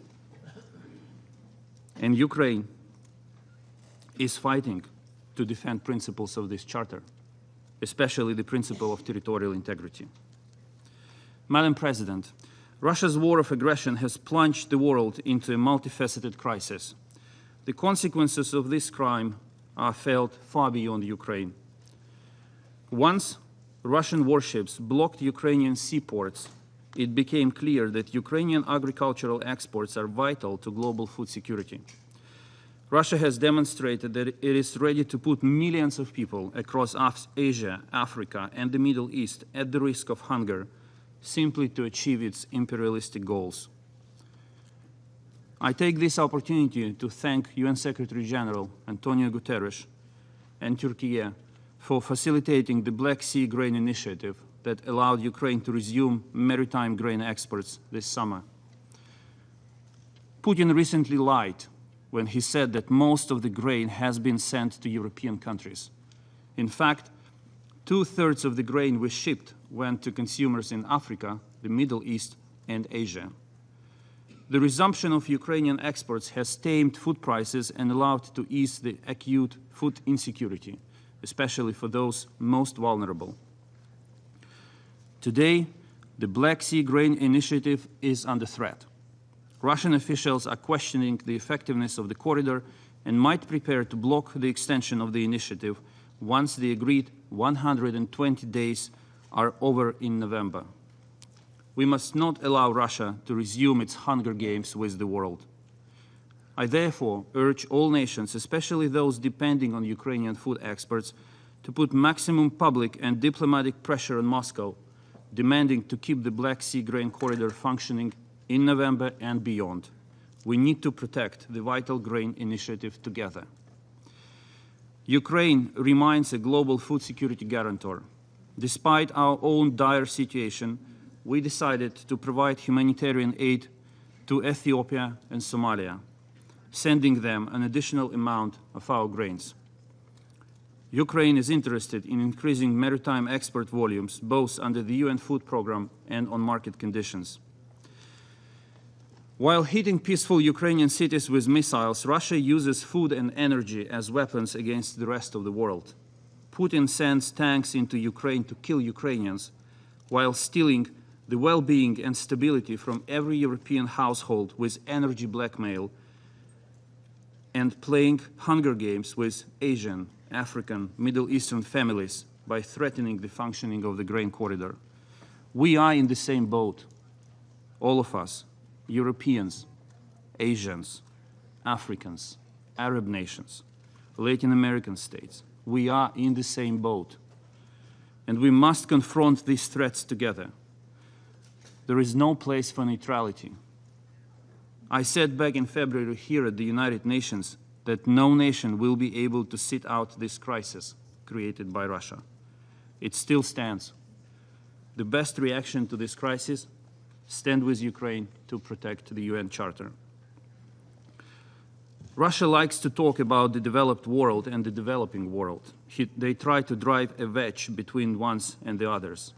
And Ukraine is fighting to defend principles of this Charter, especially the principle of territorial integrity. Madam President, Russia's war of aggression has plunged the world into a multifaceted crisis. The consequences of this crime are felt far beyond Ukraine. Once Russian warships blocked Ukrainian seaports, it became clear that Ukrainian agricultural exports are vital to global food security. Russia has demonstrated that it is ready to put millions of people across Asia, Africa, and the Middle East at the risk of hunger simply to achieve its imperialistic goals. I take this opportunity to thank UN Secretary General Antonio Guterres and Turkey for facilitating the Black Sea Grain Initiative that allowed Ukraine to resume maritime grain exports this summer. Putin recently lied when he said that most of the grain has been sent to European countries. In fact, 2/3 of the grain we shipped went to consumers in Africa, the Middle East, and Asia. The resumption of Ukrainian exports has tamed food prices and allowed to ease the acute food insecurity, especially for those most vulnerable. Today, the Black Sea Grain Initiative is under threat. Russian officials are questioning the effectiveness of the corridor and might prepare to block the extension of the initiative once the agreed 120 days are over in November. We must not allow Russia to resume its hunger games with the world. I therefore urge all nations, especially those depending on Ukrainian food exports, to put maximum public and diplomatic pressure on Moscow, demanding to keep the Black Sea Grain Corridor functioning in November and beyond. We need to protect the vital grain initiative together. Ukraine remains a global food security guarantor. Despite our own dire situation, we decided to provide humanitarian aid to Ethiopia and Somalia, sending them an additional amount of our grains. Ukraine is interested in increasing maritime export volumes, both under the UN Food Programme and on market conditions. While hitting peaceful Ukrainian cities with missiles, Russia uses food and energy as weapons against the rest of the world. Putin sends tanks into Ukraine to kill Ukrainians, while stealing the well-being and stability from every European household with energy blackmail and playing hunger games with Asian, African, Middle Eastern families by threatening the functioning of the grain corridor. We are in the same boat, all of us, Europeans, Asians, Africans, Arab nations, Latin American states. We are in the same boat, and we must confront these threats together. There is no place for neutrality. I said back in February here at the United Nations that no nation will be able to sit out this crisis created by Russia. It still stands. The best reaction to this crisis: stand with Ukraine to protect the UN Charter. Russia likes to talk about the developed world and the developing world. They try to drive a wedge between ones and the others.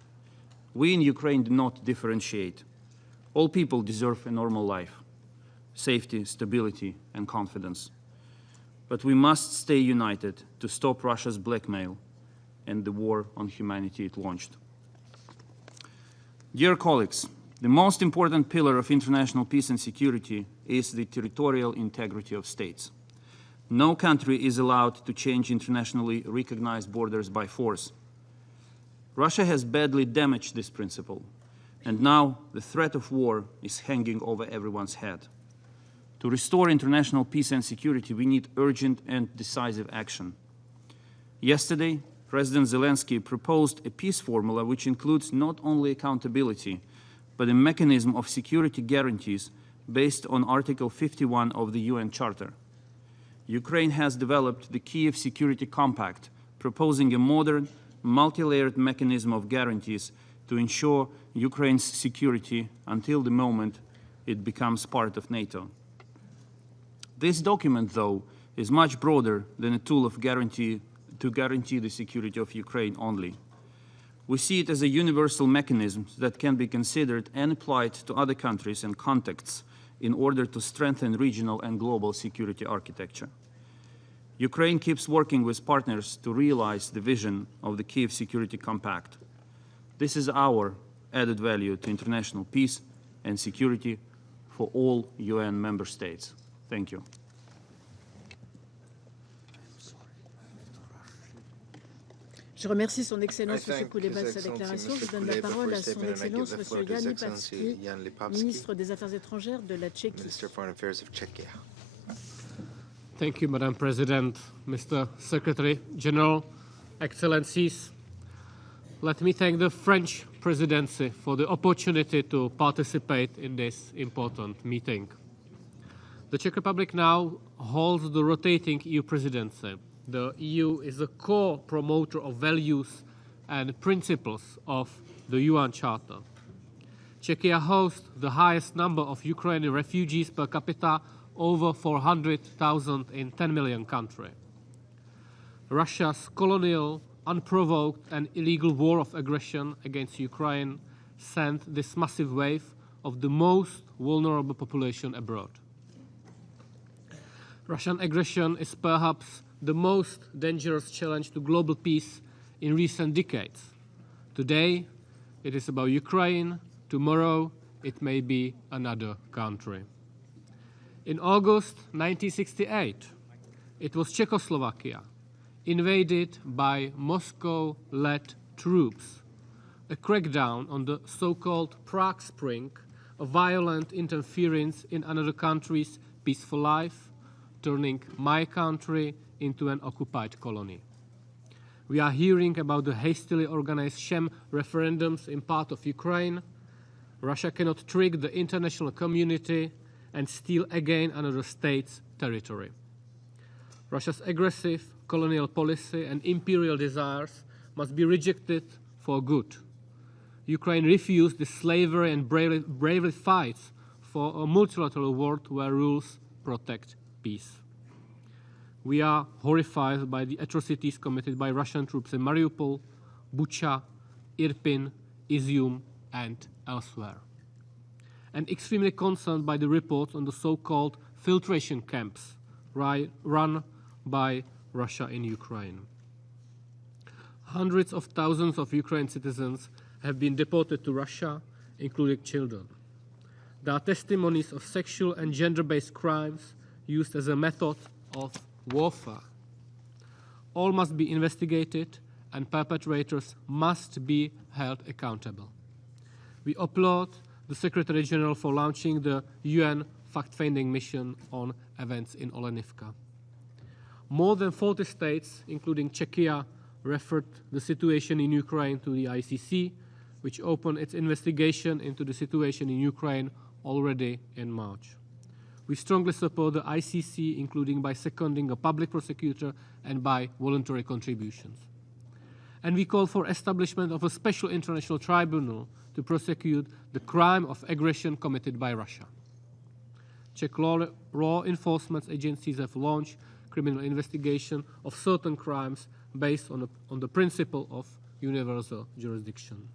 We in Ukraine do not differentiate. All people deserve a normal life, safety, stability, and confidence. But we must stay united to stop Russia's blackmail and the war on humanity it launched. Dear colleagues, the most important pillar of international peace and security is the territorial integrity of states. No country is allowed to change internationally recognized borders by force. Russia has badly damaged this principle, and now the threat of war is hanging over everyone's head. To restore international peace and security, we need urgent and decisive action. Yesterday, President Zelensky proposed a peace formula which includes not only accountability, but a mechanism of security guarantees based on Article 51 of the UN Charter. Ukraine has developed the Kyiv Security Compact, proposing a modern, multi-layered mechanism of guarantees to ensure Ukraine's security until the moment it becomes part of NATO. This document, though, is much broader than a tool of guarantee the security of Ukraine only. We see it as a universal mechanism that can be considered and applied to other countries and contexts in order to strengthen regional and global security architecture. Ukraine keeps working with partners to realize the vision of the Kyiv Security Compact. This is our added value to international peace and security for all UN member states. Thank you. Je remercie Son Excellence M. Kuleba de sa déclaration. Je donne la parole à Son Excellence M. Jan Lipavsky, ministre des Affaires étrangères de la Tchéquie. Thank you, Madam President, Mr. Secretary General, Excellencies. Let me thank the French Presidency for the opportunity to participate in this important meeting. The Czech Republic now holds the Rotating EU Presidency. The EU is a core promoter of values and principles of the UN Charter. Czechia hosts the highest number of Ukrainian refugees per capita, over 400,000 in 10 million country. Russia's colonial, unprovoked and illegal war of aggression against Ukraine sent this massive wave of the most vulnerable population abroad. Russian aggression is perhaps the most dangerous challenge to global peace in recent decades. Today, it is about Ukraine. Tomorrow, it may be another country. In August 1968, it was Czechoslovakia, invaded by Moscow-led troops, a crackdown on the so-called Prague Spring, a violent interference in another country's peaceful life, turning my country into an occupied colony. We are hearing about the hastily organized sham referendums in part of Ukraine. Russia cannot trick the international community and steal again another state's territory. Russia's aggressive colonial policy and imperial desires must be rejected for good. Ukraine refused the slavery and bravely fights for a multilateral world where rules protect peace. We are horrified by the atrocities committed by Russian troops in Mariupol, Bucha, Irpin, Izium, and elsewhere, and extremely concerned by the reports on the so-called filtration camps run by Russia in Ukraine. Hundreds of thousands of Ukrainian citizens have been deported to Russia, including children. There are testimonies of sexual and gender-based crimes used as a method of warfare. All must be investigated and perpetrators must be held accountable. We applaud the Secretary General for launching the UN fact-finding mission on events in Olenivka. More than 40 states, including Czechia, referred the situation in Ukraine to the ICC, which opened its investigation into the situation in Ukraine already in March. We strongly support the ICC, including by seconding a public prosecutor and by voluntary contributions. And we call for establishment of a special international tribunal to prosecute the crime of aggression committed by Russia. Czech law enforcement agencies have launched criminal investigation of certain crimes based on the principle of universal jurisdiction.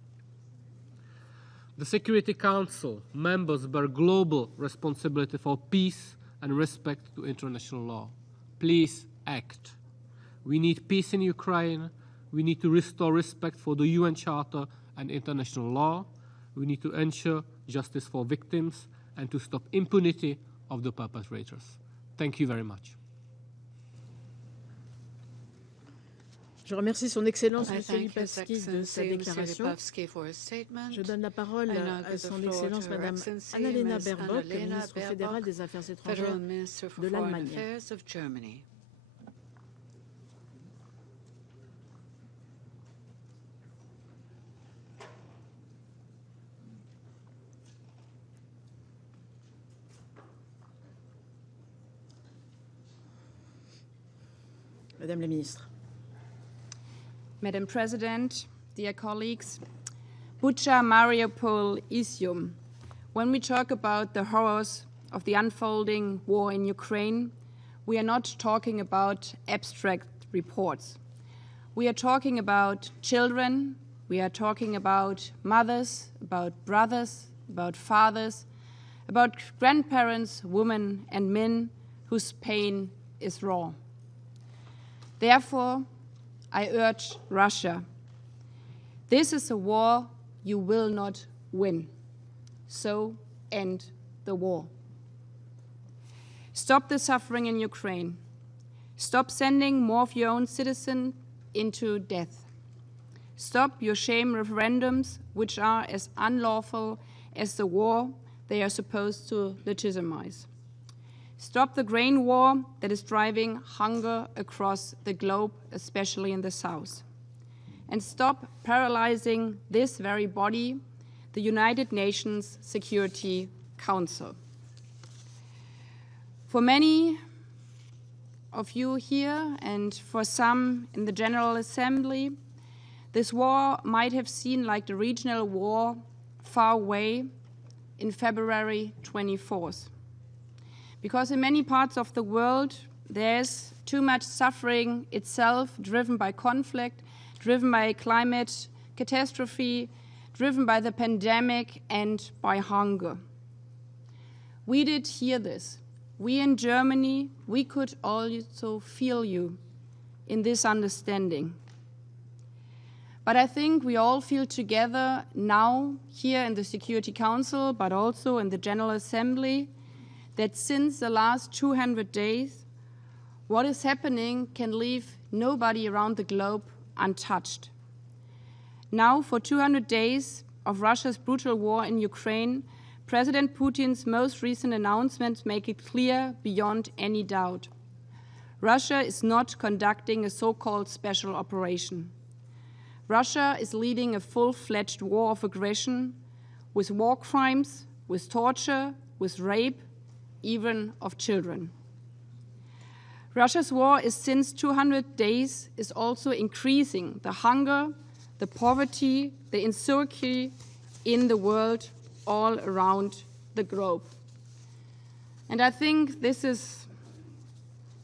The Security Council members bear global responsibility for peace and respect to international law. Please act. We need peace in Ukraine. We need to restore respect for the UN Charter and international law. We need to ensure justice for victims and to stop impunity of the perpetrators. Thank you very much. Je remercie Son Excellence M. Lipavsky de sa déclaration. Je donne la parole à Son Excellence Mme Annalena Baerbock, ministre fédérale des Affaires étrangères de l'Allemagne. Madame la ministre. Madam President, dear colleagues, Bucha, Mariupol, Izium. When we talk about the horrors of the unfolding war in Ukraine, we are not talking about abstract reports. We are talking about children, we are talking about mothers, about brothers, about fathers, about grandparents, women and men whose pain is raw. Therefore, I urge Russia, this is a war you will not win. So end the war. Stop the suffering in Ukraine. Stop sending more of your own citizens into death. Stop your shame referendums, which are as unlawful as the war they are supposed to legitimize. Stop the grain war that is driving hunger across the globe, especially in the south. And stop paralyzing this very body, the United Nations Security Council. For many of you here and for some in the General Assembly, this war might have seemed like the regional war far away in February 24th. Because in many parts of the world, there's too much suffering itself, driven by conflict, driven by climate catastrophe, driven by the pandemic and by hunger. We did hear this. We in Germany, we could also feel you in this understanding. But I think we all feel together now here in the Security Council, but also in the General Assembly, that since the last 200 days, what is happening can leave nobody around the globe untouched. Now, for 200 days of Russia's brutal war in Ukraine, President Putin's most recent announcements make it clear beyond any doubt. Russia is not conducting a so-called special operation. Russia is leading a full-fledged war of aggression with war crimes, with torture, with rape, even of children. Russia's war is since 200 days is also increasing the hunger, the poverty, the insecurity in the world all around the globe. And I think this is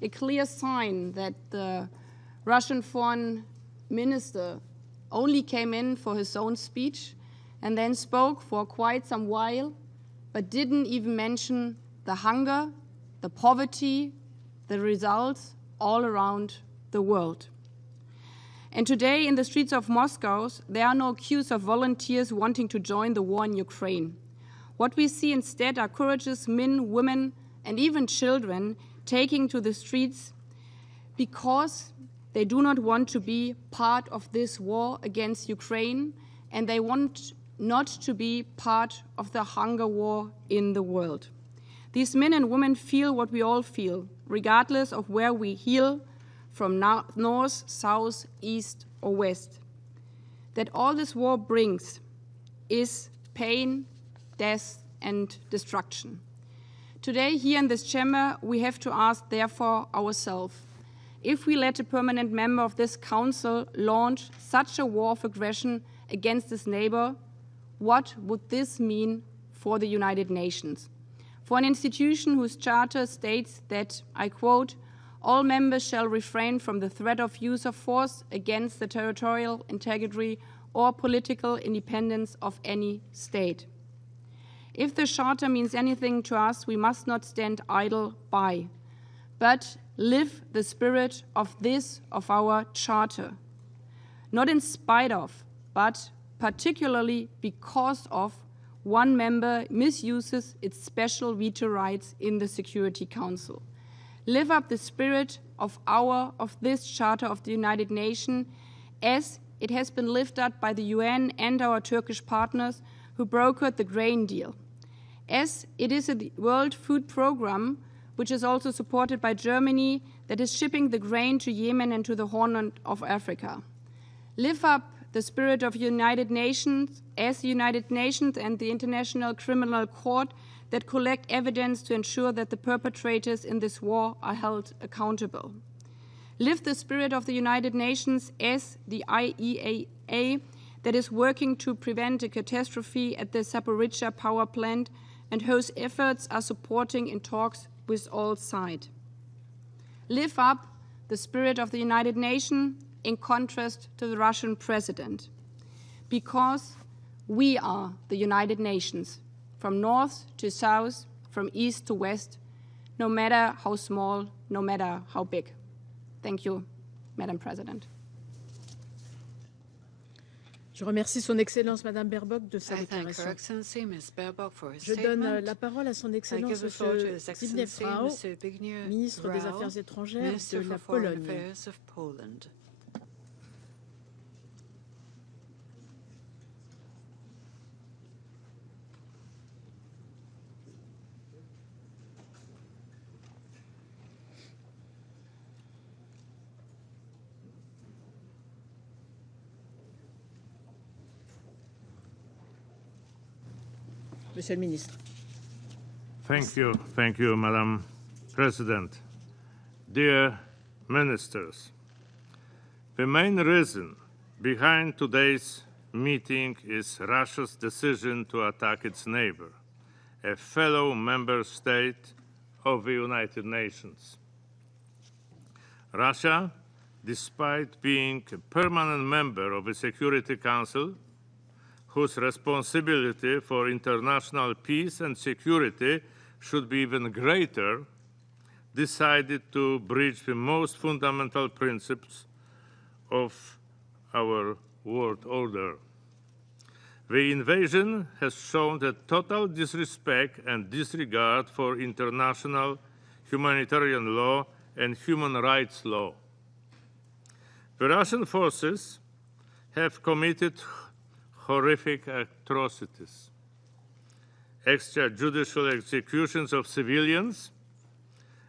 a clear sign that the Russian foreign minister only came in for his own speech and then spoke for quite some while, but didn't even mention the hunger, the poverty, the results all around the world. And today in the streets of Moscow, there are no queues of volunteers wanting to join the war in Ukraine. What we see instead are courageous men, women, and even children taking to the streets because they do not want to be part of this war against Ukraine, and they want not to be part of the hunger war in the world. These men and women feel what we all feel, regardless of where we hail from north, south, east, or west. That all this war brings is pain, death, and destruction. Today, here in this chamber, we have to ask, therefore, ourselves, if we let a permanent member of this council launch such a war of aggression against his neighbor, what would this mean for the United Nations? For an institution whose charter states that, I quote, all members shall refrain from the threat of use of force against the territorial integrity or political independence of any state. If the charter means anything to us, we must not stand idle by, but live the spirit of our charter, not in spite of, but particularly because of one member misuses its special veto rights in the Security Council. Live up the spirit of this Charter of the United Nations as it has been lived up by the UN and our Turkish partners who brokered the grain deal. As it is a World Food Programme, which is also supported by Germany, that is shipping the grain to Yemen and to the Horn of Africa. Live up the spirit of United Nations as the United Nations and the International Criminal Court that collect evidence to ensure that the perpetrators in this war are held accountable. Live the spirit of the United Nations as the IAEA that is working to prevent a catastrophe at the Zaporizhzhia power plant and whose efforts are supporting in talks with all sides. Live up the spirit of the United Nations in contrast to the Russian president, because we are the United Nations, from north to south, from east to west, no matter how small, no matter how big. Thank you, Madam President. Je remercie Son Excellence Madame Baerbock de sa déclaration. Je donne la parole à Son Excellence Monsieur Zbigniew Rau, ministre des Affaires étrangères de la Pologne. Monsieur le Ministre. Thank you, Madam President. Dear Ministers, the main reason behind today's meeting is Russia's decision to attack its neighbor, a fellow member state of the United Nations. Russia, despite being a permanent member of the Security Council, whose responsibility for international peace and security should be even greater, decided to breach the most fundamental principles of our world order. The invasion has shown a total disrespect and disregard for international humanitarian law and human rights law. The Russian forces have committed horrific atrocities, extrajudicial executions of civilians,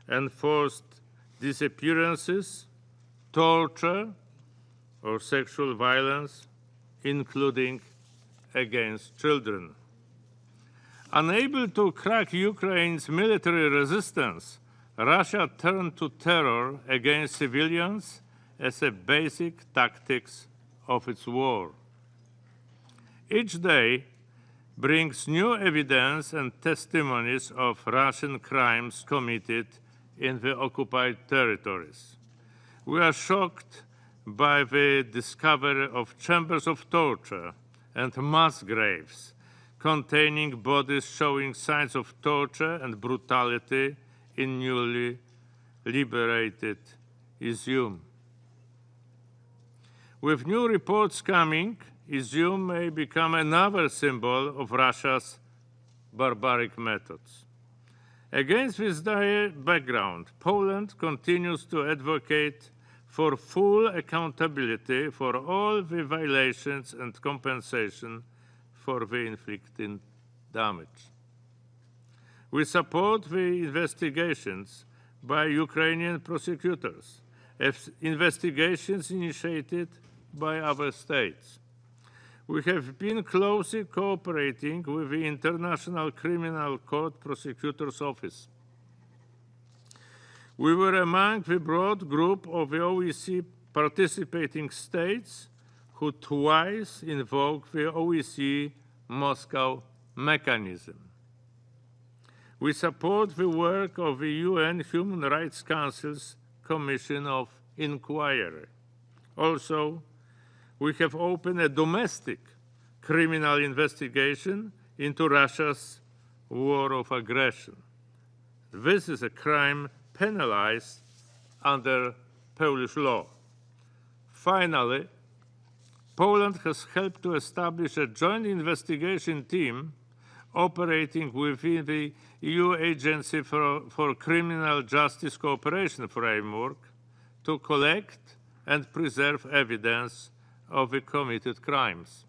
enforced disappearances, torture, or sexual violence, including against children. Unable to crack Ukraine's military resistance, Russia turned to terror against civilians as a basic tactic of its war. Each day, brings new evidence and testimonies of Russian crimes committed in the occupied territories. We are shocked by the discovery of chambers of torture and mass graves containing bodies showing signs of torture and brutality in newly liberated Izium. With new reports coming, Izium may become another symbol of Russia's barbaric methods. Against this dire background, Poland continues to advocate for full accountability for all the violations and compensation for the inflicted damage. We support the investigations by Ukrainian prosecutors, investigations initiated by other states. We have been closely cooperating with the International Criminal Court Prosecutor's Office. We were among the broad group of the OEC participating states who twice invoked the OEC Moscow mechanism. We support the work of the UN Human Rights Council's Commission of Inquiry. Also, we have opened a domestic criminal investigation into Russia's war of aggression. This is a crime penalized under Polish law. Finally, Poland has helped to establish a joint investigation team operating within the EU Agency for Criminal Justice Cooperation framework to collect and preserve evidence of the committed crimes.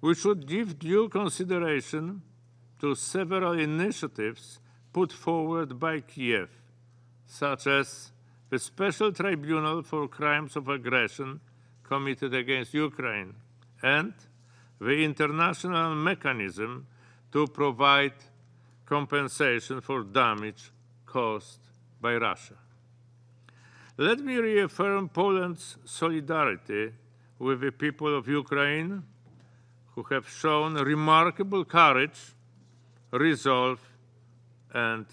We should give due consideration to several initiatives put forward by Kiev, such as the Special Tribunal for Crimes of Aggression committed against Ukraine and the international mechanism to provide compensation for damage caused by Russia. Let me reaffirm Poland's solidarity with the people of Ukraine, who have shown remarkable courage, resolve, and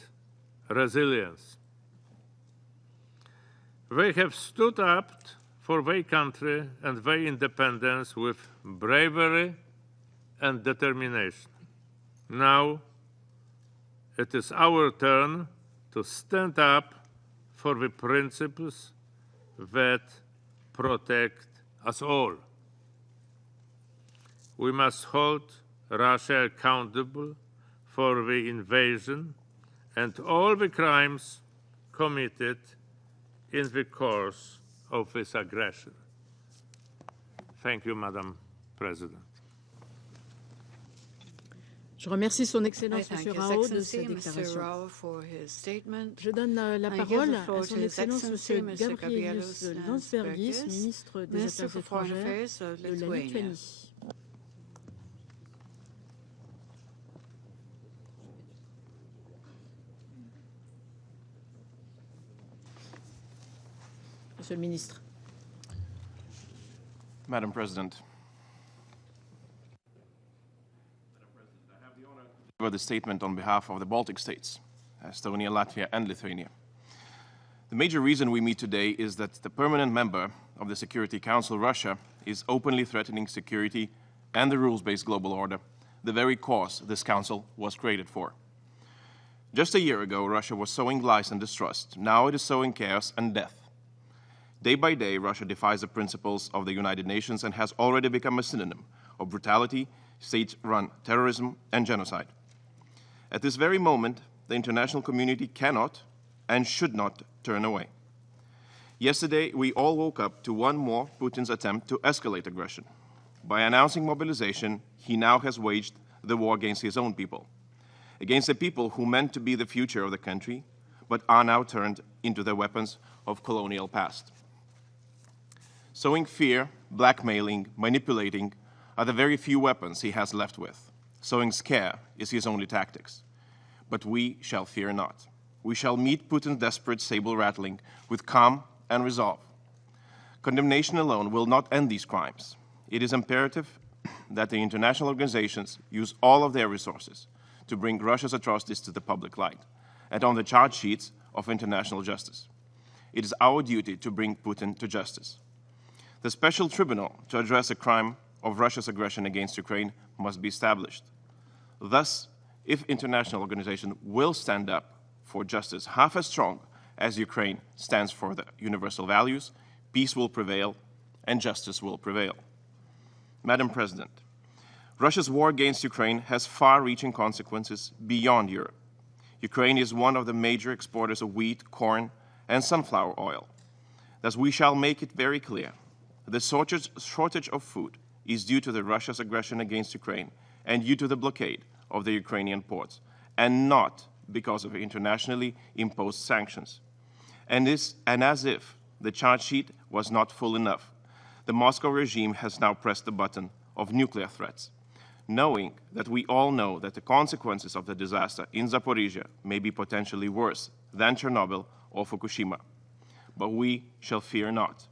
resilience. They have stood up for their country and their independence with bravery and determination. Now, it is our turn to stand up for the principles that protect us all. We must hold Russia accountable for the invasion and all the crimes committed in the course of this aggression. Thank you, Madam President. Je remercie Son Excellence M. Rao de sa déclaration. Je donne la parole à Son Excellence M. Gabrielius Landsbergis, ministre des Affaires étrangères de la Lituanie. Monsieur le ministre. Madam President, I have the statement on behalf of the Baltic states, Estonia, Latvia, and Lithuania. The major reason we meet today is that the permanent member of the Security Council, Russia, is openly threatening security and the rules-based global order, the very cause this council was created for. Just a year ago, Russia was sowing lies and distrust. Now it is sowing chaos and death. Day by day, Russia defies the principles of the United Nations and has already become a synonym of brutality, state-run terrorism, and genocide. At this very moment, the international community cannot and should not turn away. Yesterday, we all woke up to one more Putin's attempt to escalate aggression. By announcing mobilization, he now has waged the war against his own people, against the people who meant to be the future of the country, but are now turned into the weapons of colonial past. Sowing fear, blackmailing, manipulating are the very few weapons he has left with. Sowing scare is his only tactics. But we shall fear not. We shall meet Putin's desperate sable rattling with calm and resolve. Condemnation alone will not end these crimes. It is imperative that the international organizations use all of their resources to bring Russia's atrocities to the public light and on the charge sheets of international justice. It is our duty to bring Putin to justice. The special tribunal to address the crime of Russia's aggression against Ukraine must be established. Thus, if international organizations will stand up for justice half as strong as Ukraine stands for the universal values, peace will prevail and justice will prevail. Madam President, Russia's war against Ukraine has far-reaching consequences beyond Europe. Ukraine is one of the major exporters of wheat, corn, and sunflower oil. Thus, we shall make it very clear the shortage of food is due to Russia's aggression against Ukraine and due to the blockade of the Ukrainian ports, and not because of internationally imposed sanctions. And as if the charge sheet was not full enough, the Moscow regime has now pressed the button of nuclear threats, knowing that we all know that the consequences of the disaster in Zaporizhia may be potentially worse than Chernobyl or Fukushima. But we shall fear not.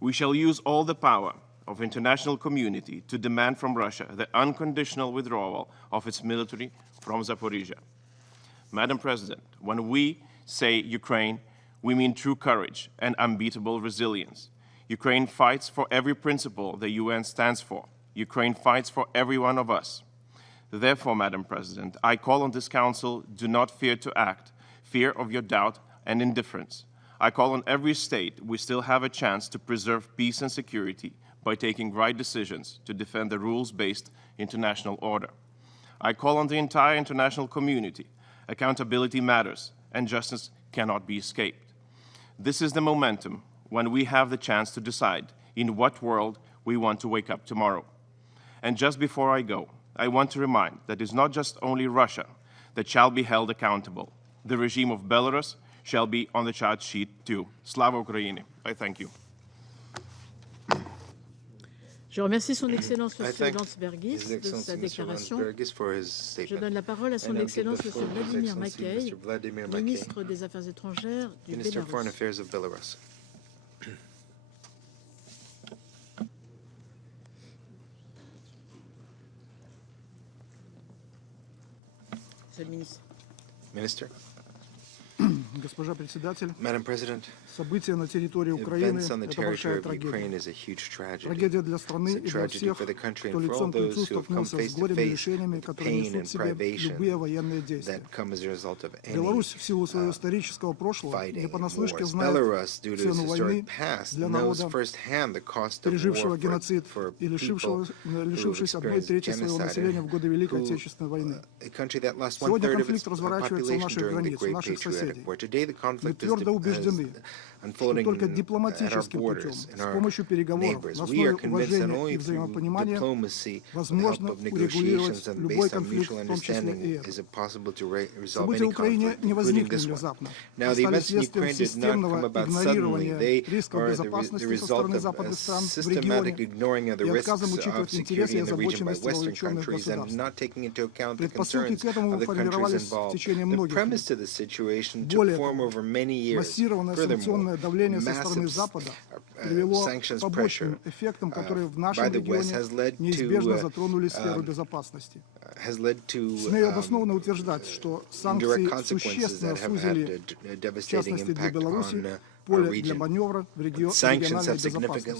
We shall use all the power of international community to demand from Russia the unconditional withdrawal of its military from Zaporizhia. Madam President, when we say Ukraine, we mean true courage and unbeatable resilience. Ukraine fights for every principle the UN stands for. Ukraine fights for every one of us. Therefore, Madam President, I call on this Council, do not fear to act, fear of your doubt and indifference. I call on every state, we still have a chance to preserve peace and security by taking right decisions to defend the rules-based international order. I call on the entire international community. Accountability matters, and justice cannot be escaped. This is the momentum when we have the chance to decide in what world we want to wake up tomorrow. And just before I go, I want to remind that it's not just only Russia that shall be held accountable. The regime of Belarus shall be on the charge sheet too. Slava Ukraini. I thank you. Je remercie son Excellence M. Landsbergis de sa déclaration. Je donne la parole à son Excellence M. Vladimir Makey, ministre des Affaires étrangères du Bélarus. Monsieur le ministre. Minister. Госпожа председатель, Madam President, события на территории Украины – это большая трагедия. Трагедия для страны и для всех, кто лицом к лицу столкнулся с горем и лишениями, которые несут в себе любые военные действия. Беларусь в силу своего исторического прошлого не понаслышке знает цену войны для народа, пережившего геноцид и лишившись 1/3 своего населения в годы Великой Отечественной войны. Сегодня конфликт разворачивается у наших границ, у наших соседей. Мы твердо убеждены, что только дипломатическим путем, с помощью переговоров, на основе уважения и взаимопонимания, возможно урегулировать любой конфликт, в том числе и этот. События в Украине не возникли внезапно, а стали следствием системного игнорирования рисков безопасности со стороны западных стран в регионе и отказом учитывать интересы и озабоченность вовлеченных государств. Предпосылки к этому формировались в течение многих лет. Более того, массированное санкционное давление со стороны Запада привело к побочным эффектам, которые в нашем регионе неизбежно затронули сферу безопасности. Смею обоснованно утверждать, что санкции существенно сузили, в частности для Беларуси, поле для маневра в региональной безопасности.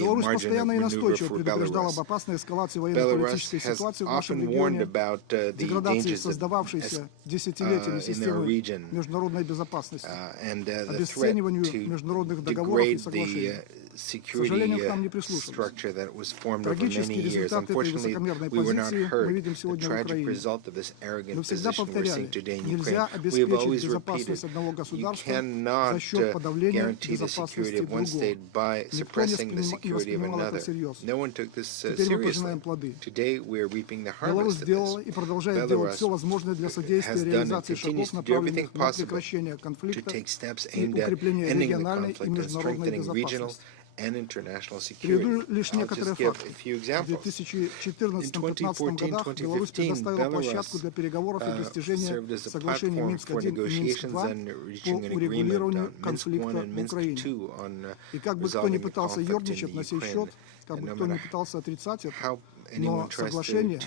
Беларусь постоянно и настойчиво предупреждала об опасной эскалации военно-политической ситуации в нашем регионе, деградации создававшейся десятилетиями системы международной безопасности, обесцениванию международных договоров и соглашений. К сожалению, к нам не прислушались. Трагический результат этой высокомерной позиции мы видим сегодня в Украине. Мы всегда повторяли, нельзя обеспечить безопасность одного государства за счет подавления безопасности другого. Никто не воспринимал это всерьез. Теперь мы пожинаем плоды. Беларусь сделала и продолжает делать все возможное для содействия реализации шагов, направленных на прекращение конфликта и укрепление региональной и международной безопасности. and international Приведу security. лишь I'll некоторые just give факты. a few В examples. 2014-2015 годах Беларусь предоставила площадку для переговоров и достижения соглашений Минск-1 и Минск-2 по урегулированию конфликта в Украине. И как бы кто ни пытался ерничать на сей счет, как бы кто ни пытался отрицать это, но соглашения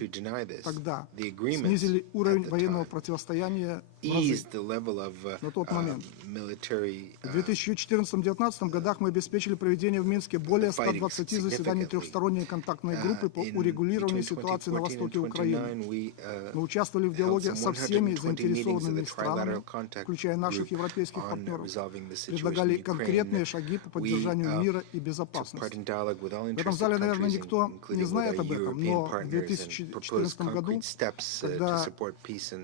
тогда снизили уровень военного противостояния в разы на тот момент. В 2014-2019 годах мы обеспечили проведение в Минске более 120 заседаний трехсторонней контактной группы по урегулированию ситуации на востоке Украины. Мы участвовали в диалоге со всеми заинтересованными странами, включая наших европейских партнеров, предлагали конкретные шаги по поддержанию мира и безопасности. В этом зале, наверное, никто не знает об этом, но в 2014 году, когда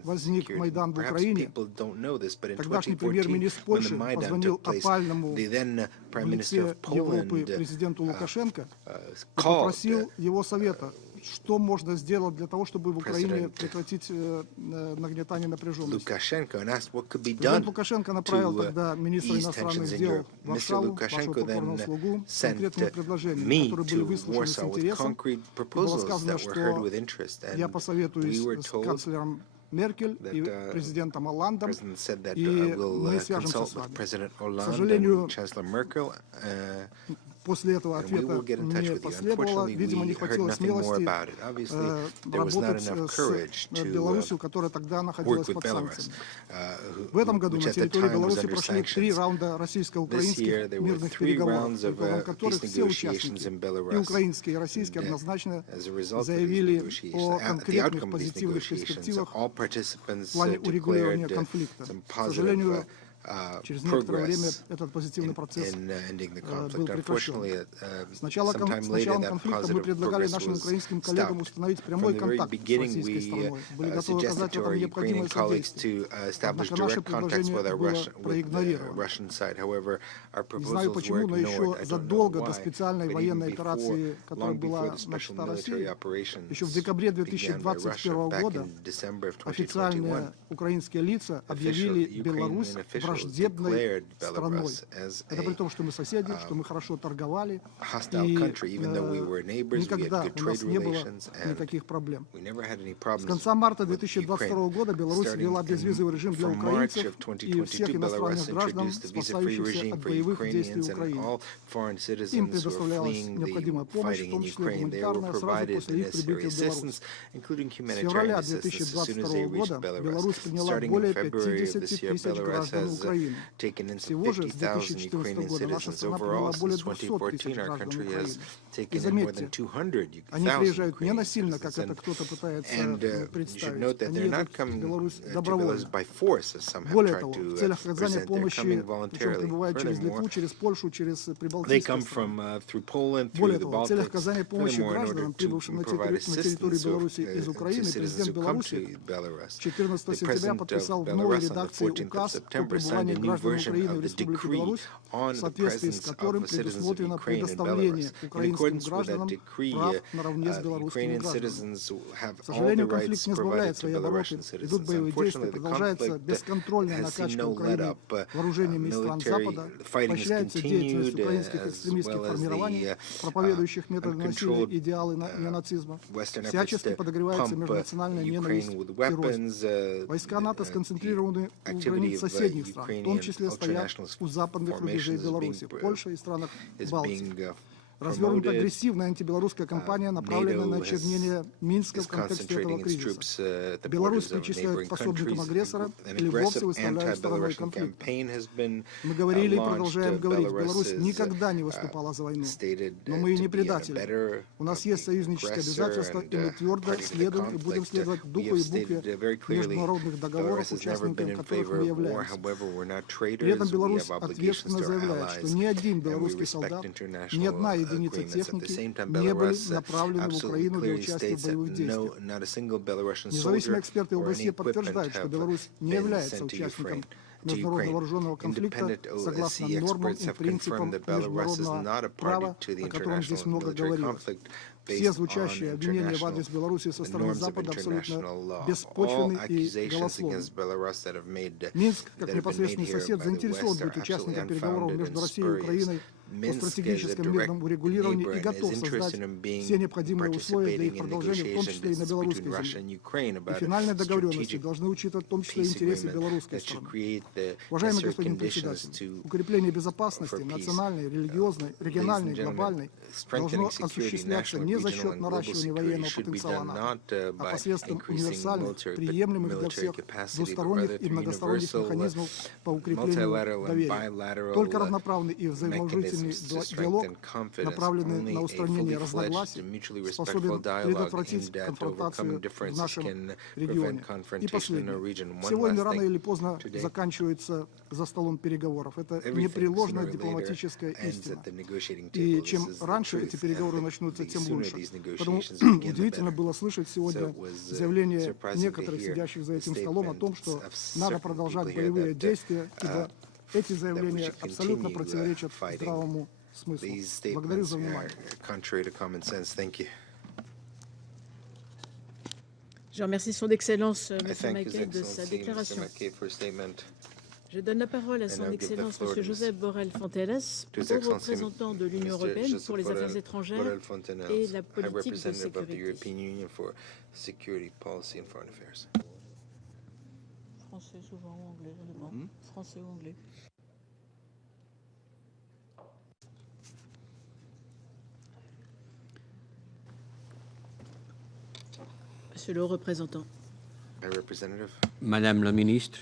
возник Майдан в Украине, тогдашний премьер-министр Польши позвонил опальному в лице Европы президенту Лукашенко и попросил его совета, что можно сделать для того, чтобы в Украине прекратить нагнетание напряженности. Президент Лукашенко направил тогда министра иностранных дел в Варшаву, вашего покорного слугу, с конкретными предложениями, которые были выслушаны с интересом. И было сказано, что я посоветуюсь с канцлером Меркель и президентом Олландом, и мы свяжемся с вами. К сожалению, после этого ответа не последовало. Видимо, не хватило смелости работать с Беларусью, которая тогда находилась под санкциями. В этом году на территории Беларуси прошли 3 раунда российско-украинских мирных переговоров, в ходе которых все участники, и украинские, и российские, однозначно заявили о конкретных позитивных перспективах в плане урегулирования конфликта. К сожалению, через некоторое время этот позитивный процесс был прекращен. С началом конфликта мы предлагали нашим украинским коллегам установить прямой контакт с российской стороной. Были готовы оказать в этом необходимое содействие. Однако наше предложение было проигнорировано. Не знаю почему, но еще задолго до специальной военной операции, которая была начата Россией, еще в декабре 2021 года официальные украинские лица объявили Беларусь враждебной страной. Это при том, что мы соседи, что мы хорошо торговали, и никогда у нас не было никаких проблем. С конца марта 2022 года Беларусь ввела безвизовый режим для украинцев и всех иностранных граждан, спасающихся от боевых действий в Украине. Им предоставлялась необходимая помощь, в том числе гуманитарная, сразу после их прибытия в Беларусь. С февраля 2022 года Беларусь приняла более 50 тысяч граждан Украины. Всего же с 2014 года наша страна приняла более 200 тысяч граждан Украины. И заметьте, они приезжают не насильно, как это кто-то пытается представить. Они едут в Беларусь добровольно. Более того, в целях оказания помощи, причем прибывают через Литву, через Польшу, через прибалтийские страны. Более того, в целях оказания помощи гражданам, прибывшим на территорию Беларуси из Украины, президент Беларуси 14 сентября подписал в новой редакции указ о пребывании граждан Украины в Республике Беларусь, в соответствии с которым предусмотрено предоставление украинским гражданам прав наравне с белорусскими гражданами. К сожалению, конфликт не сбавляет свои обороты, идут боевые действия, продолжается бесконтрольная накачка Украины вооружениями из стран Запада, поощряется деятельность украинских экстремистских формирований, проповедующих методы насилия и идеалы неонацизма, всячески подогревается межнациональная ненависть и рост. Войска НАТО сконцентрированы у границ соседних стран, в том числе стоят у западных рубежей Беларуси, Польши и странах Балтии. Развернута агрессивная антибелорусская кампания, направленная на очернение Минска в контексте этого кризиса. Беларусь причисляют к пособникам агрессора или вовсе выставляют стороной конфликта. Мы говорили и продолжаем говорить, Беларусь никогда не выступала за войну. Но мы и не предатели. У нас есть союзнические обязательства, и мы твердо следуем и будем следовать духу и букве международных договоров, участниками которых мы являемся. При этом Беларусь ответственно заявляет, что ни один белорусский солдат, ни одна единица техники не были направлены в Украину для участия в боевых действиях. Независимые эксперты в области подтверждают, что Беларусь не является участником международного вооруженного конфликта согласно нормам и принципам международного права, о котором здесь много говорилось. Все звучащие обвинения в адрес Беларуси со стороны Запада абсолютно беспочвенны и голословны. Минск, как непосредственный сосед, заинтересован быть участником переговоров между Россией и Украиной Minsk is a direct neighbor and is interested in participating in negotiations between Russia and Ukraine about a strategic peace agreement that should create the necessary conditions for peace. Ladies and gentlemen, strengthening security, national, regional, and global security should be done not by increasing military capacity, but rather through universal, multilateral, and bilateral mechanisms to strengthen confidence. Only a fully fledged and mutually respectful dialogue aimed at overcoming differences can prevent confrontation in our region. One last thing. Today, everything sooner or later ends at the negotiating table. This is the truth. The sooner these negotiations begin, the better. So it was surprising to hear the statements of certain people here that эти заявления абсолютно противоречат здравому смыслу. Благодарю за внимание. Je remercie son Excellence M. Mackay de sa déclaration. Je donne la parole à son Excellence M. Josep Borrell Fonteles, haut représentant de l'Union européenne pour les affaires étrangères et la politique de sécurité. Français souvent ou anglais, ça dépend. Français ou anglais. Monsieur le représentant. Madame la ministre,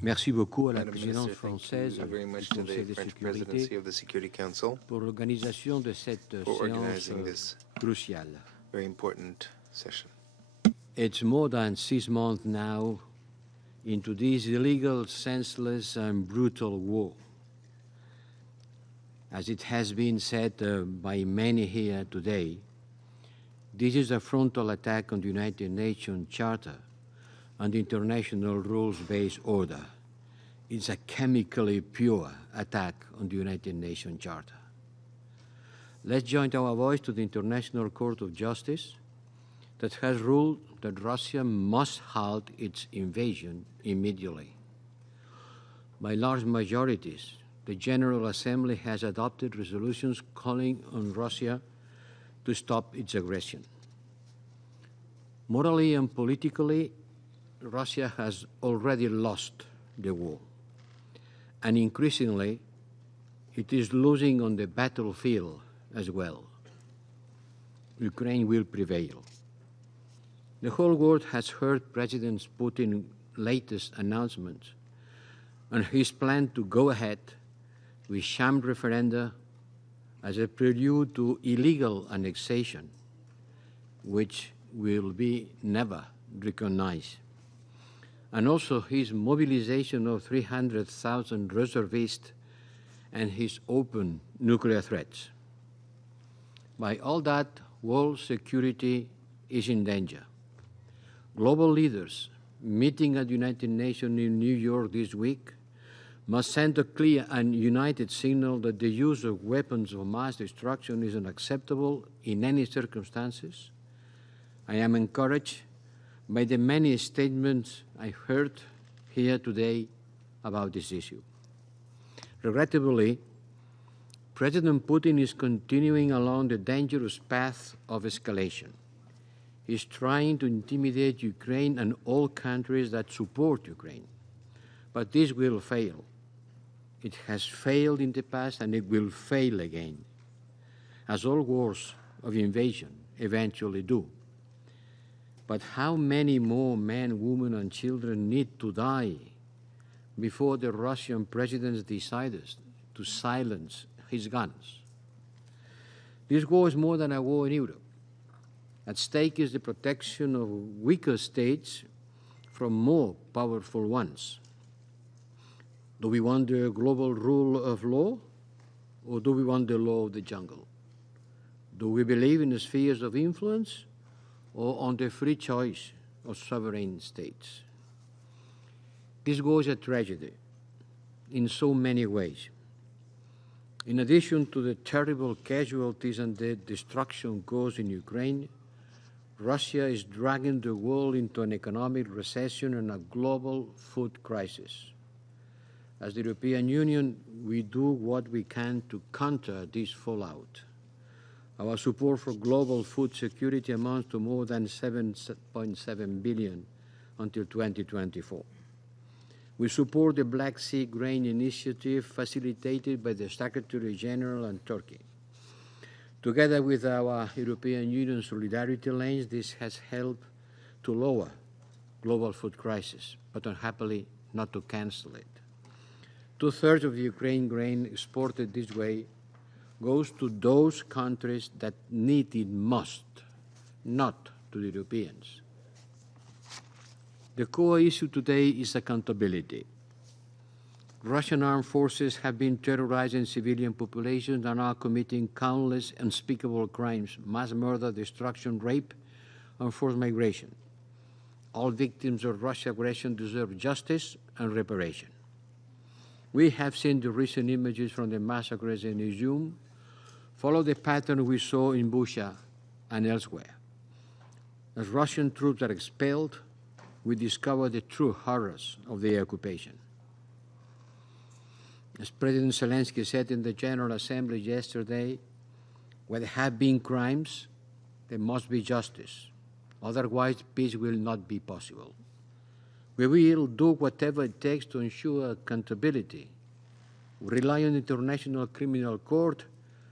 merci beaucoup à la présidence française du Conseil de sécurité pour l'organisation de cette séance cruciale. It's more than 6 months now into this illegal, senseless, and brutal war. As it has been said by many here today, this is a frontal attack on the United Nations Charter and the international rules-based order. It's a chemically pure attack on the United Nations Charter. Let's join our voice to the International Court of Justice that has ruled that Russia must halt its invasion immediately. By large majorities, the General Assembly has adopted resolutions calling on Russia to stop its aggression. Morally and politically, Russia has already lost the war, and increasingly, it is losing on the battlefield as well. Ukraine will prevail. The whole world has heard President Putin's latest announcements and his plan to go ahead with sham referenda as a prelude to illegal annexation, which will be never recognized, and also his mobilization of 300,000 reservists and his open nuclear threats. By all that, world security is in danger. Global leaders meeting at the United Nations in New York this week must send a clear and united signal that the use of weapons of mass destruction is unacceptable in any circumstances. I am encouraged by the many statements I heard here today about this issue. Regrettably, President Putin is continuing along the dangerous path of escalation. He is trying to intimidate Ukraine and all countries that support Ukraine. But this will fail. It has failed in the past and it will fail again, as all wars of invasion eventually do. But how many more men, women, and children need to die before the Russian president decides to silence his guns? This war is more than a war in Europe. At stake is the protection of weaker states from more powerful ones. Do we want the global rule of law, or do we want the law of the jungle? Do we believe in the spheres of influence, or on the free choice of sovereign states? This war is a tragedy in so many ways. In addition to the terrible casualties and the destruction caused in Ukraine, Russia is dragging the world into an economic recession and a global food crisis. As the European Union, we do what we can to counter this fallout. Our support for global food security amounts to more than 7.7 billion until 2024. We support the Black Sea Grain Initiative facilitated by the Secretary General and Turkey. Together with our European Union solidarity lanes, this has helped to lower global food crisis, but unhappily not to cancel it. 2/3 of the Ukraine grain exported this way goes to those countries that need it most, not to the Europeans. The core issue today is accountability. Russian armed forces have been terrorizing civilian populations and are committing countless unspeakable crimes: mass murder, destruction, rape, and forced migration. All victims of Russian aggression deserve justice and reparation. We have seen the recent images from the massacres in Izum follow the pattern we saw in Bucha and elsewhere. As Russian troops are expelled, we discover the true horrors of the occupation. As President Zelensky said in the General Assembly yesterday, where there have been crimes, there must be justice. Otherwise, peace will not be possible. We will do whatever it takes to ensure accountability. We rely on the International Criminal Court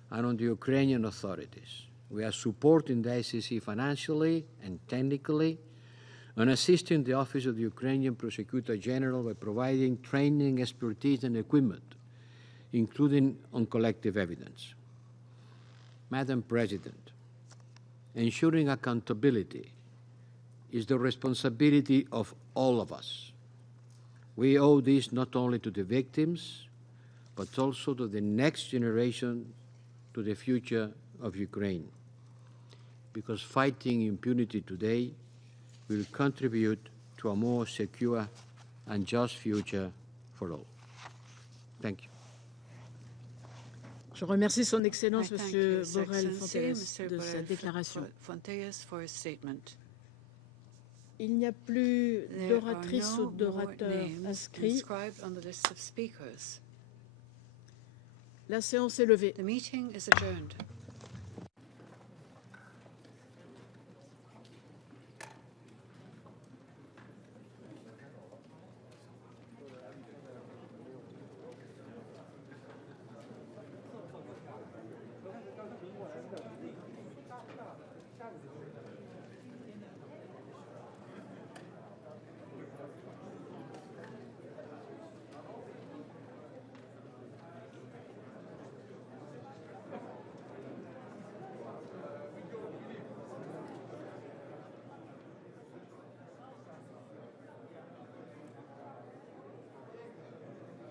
and on the Ukrainian authorities. We are supporting the ICC financially and technically, and assisting the Office of the Ukrainian Prosecutor General by providing training, expertise, and equipment, including on collective evidence. Madam President, ensuring accountability is the responsibility of all of us. We owe this not only to the victims, but also to the next generation, to the future of Ukraine. Because fighting impunity today will contribute to a more secure and just future for all. Thank you. Je remercie Son Excellence Monsieur Borrell Fonteles de sa déclaration. Il n'y a plus d'oratrices ou d'orateurs inscrits. La séance est levée. The meeting is adjourned.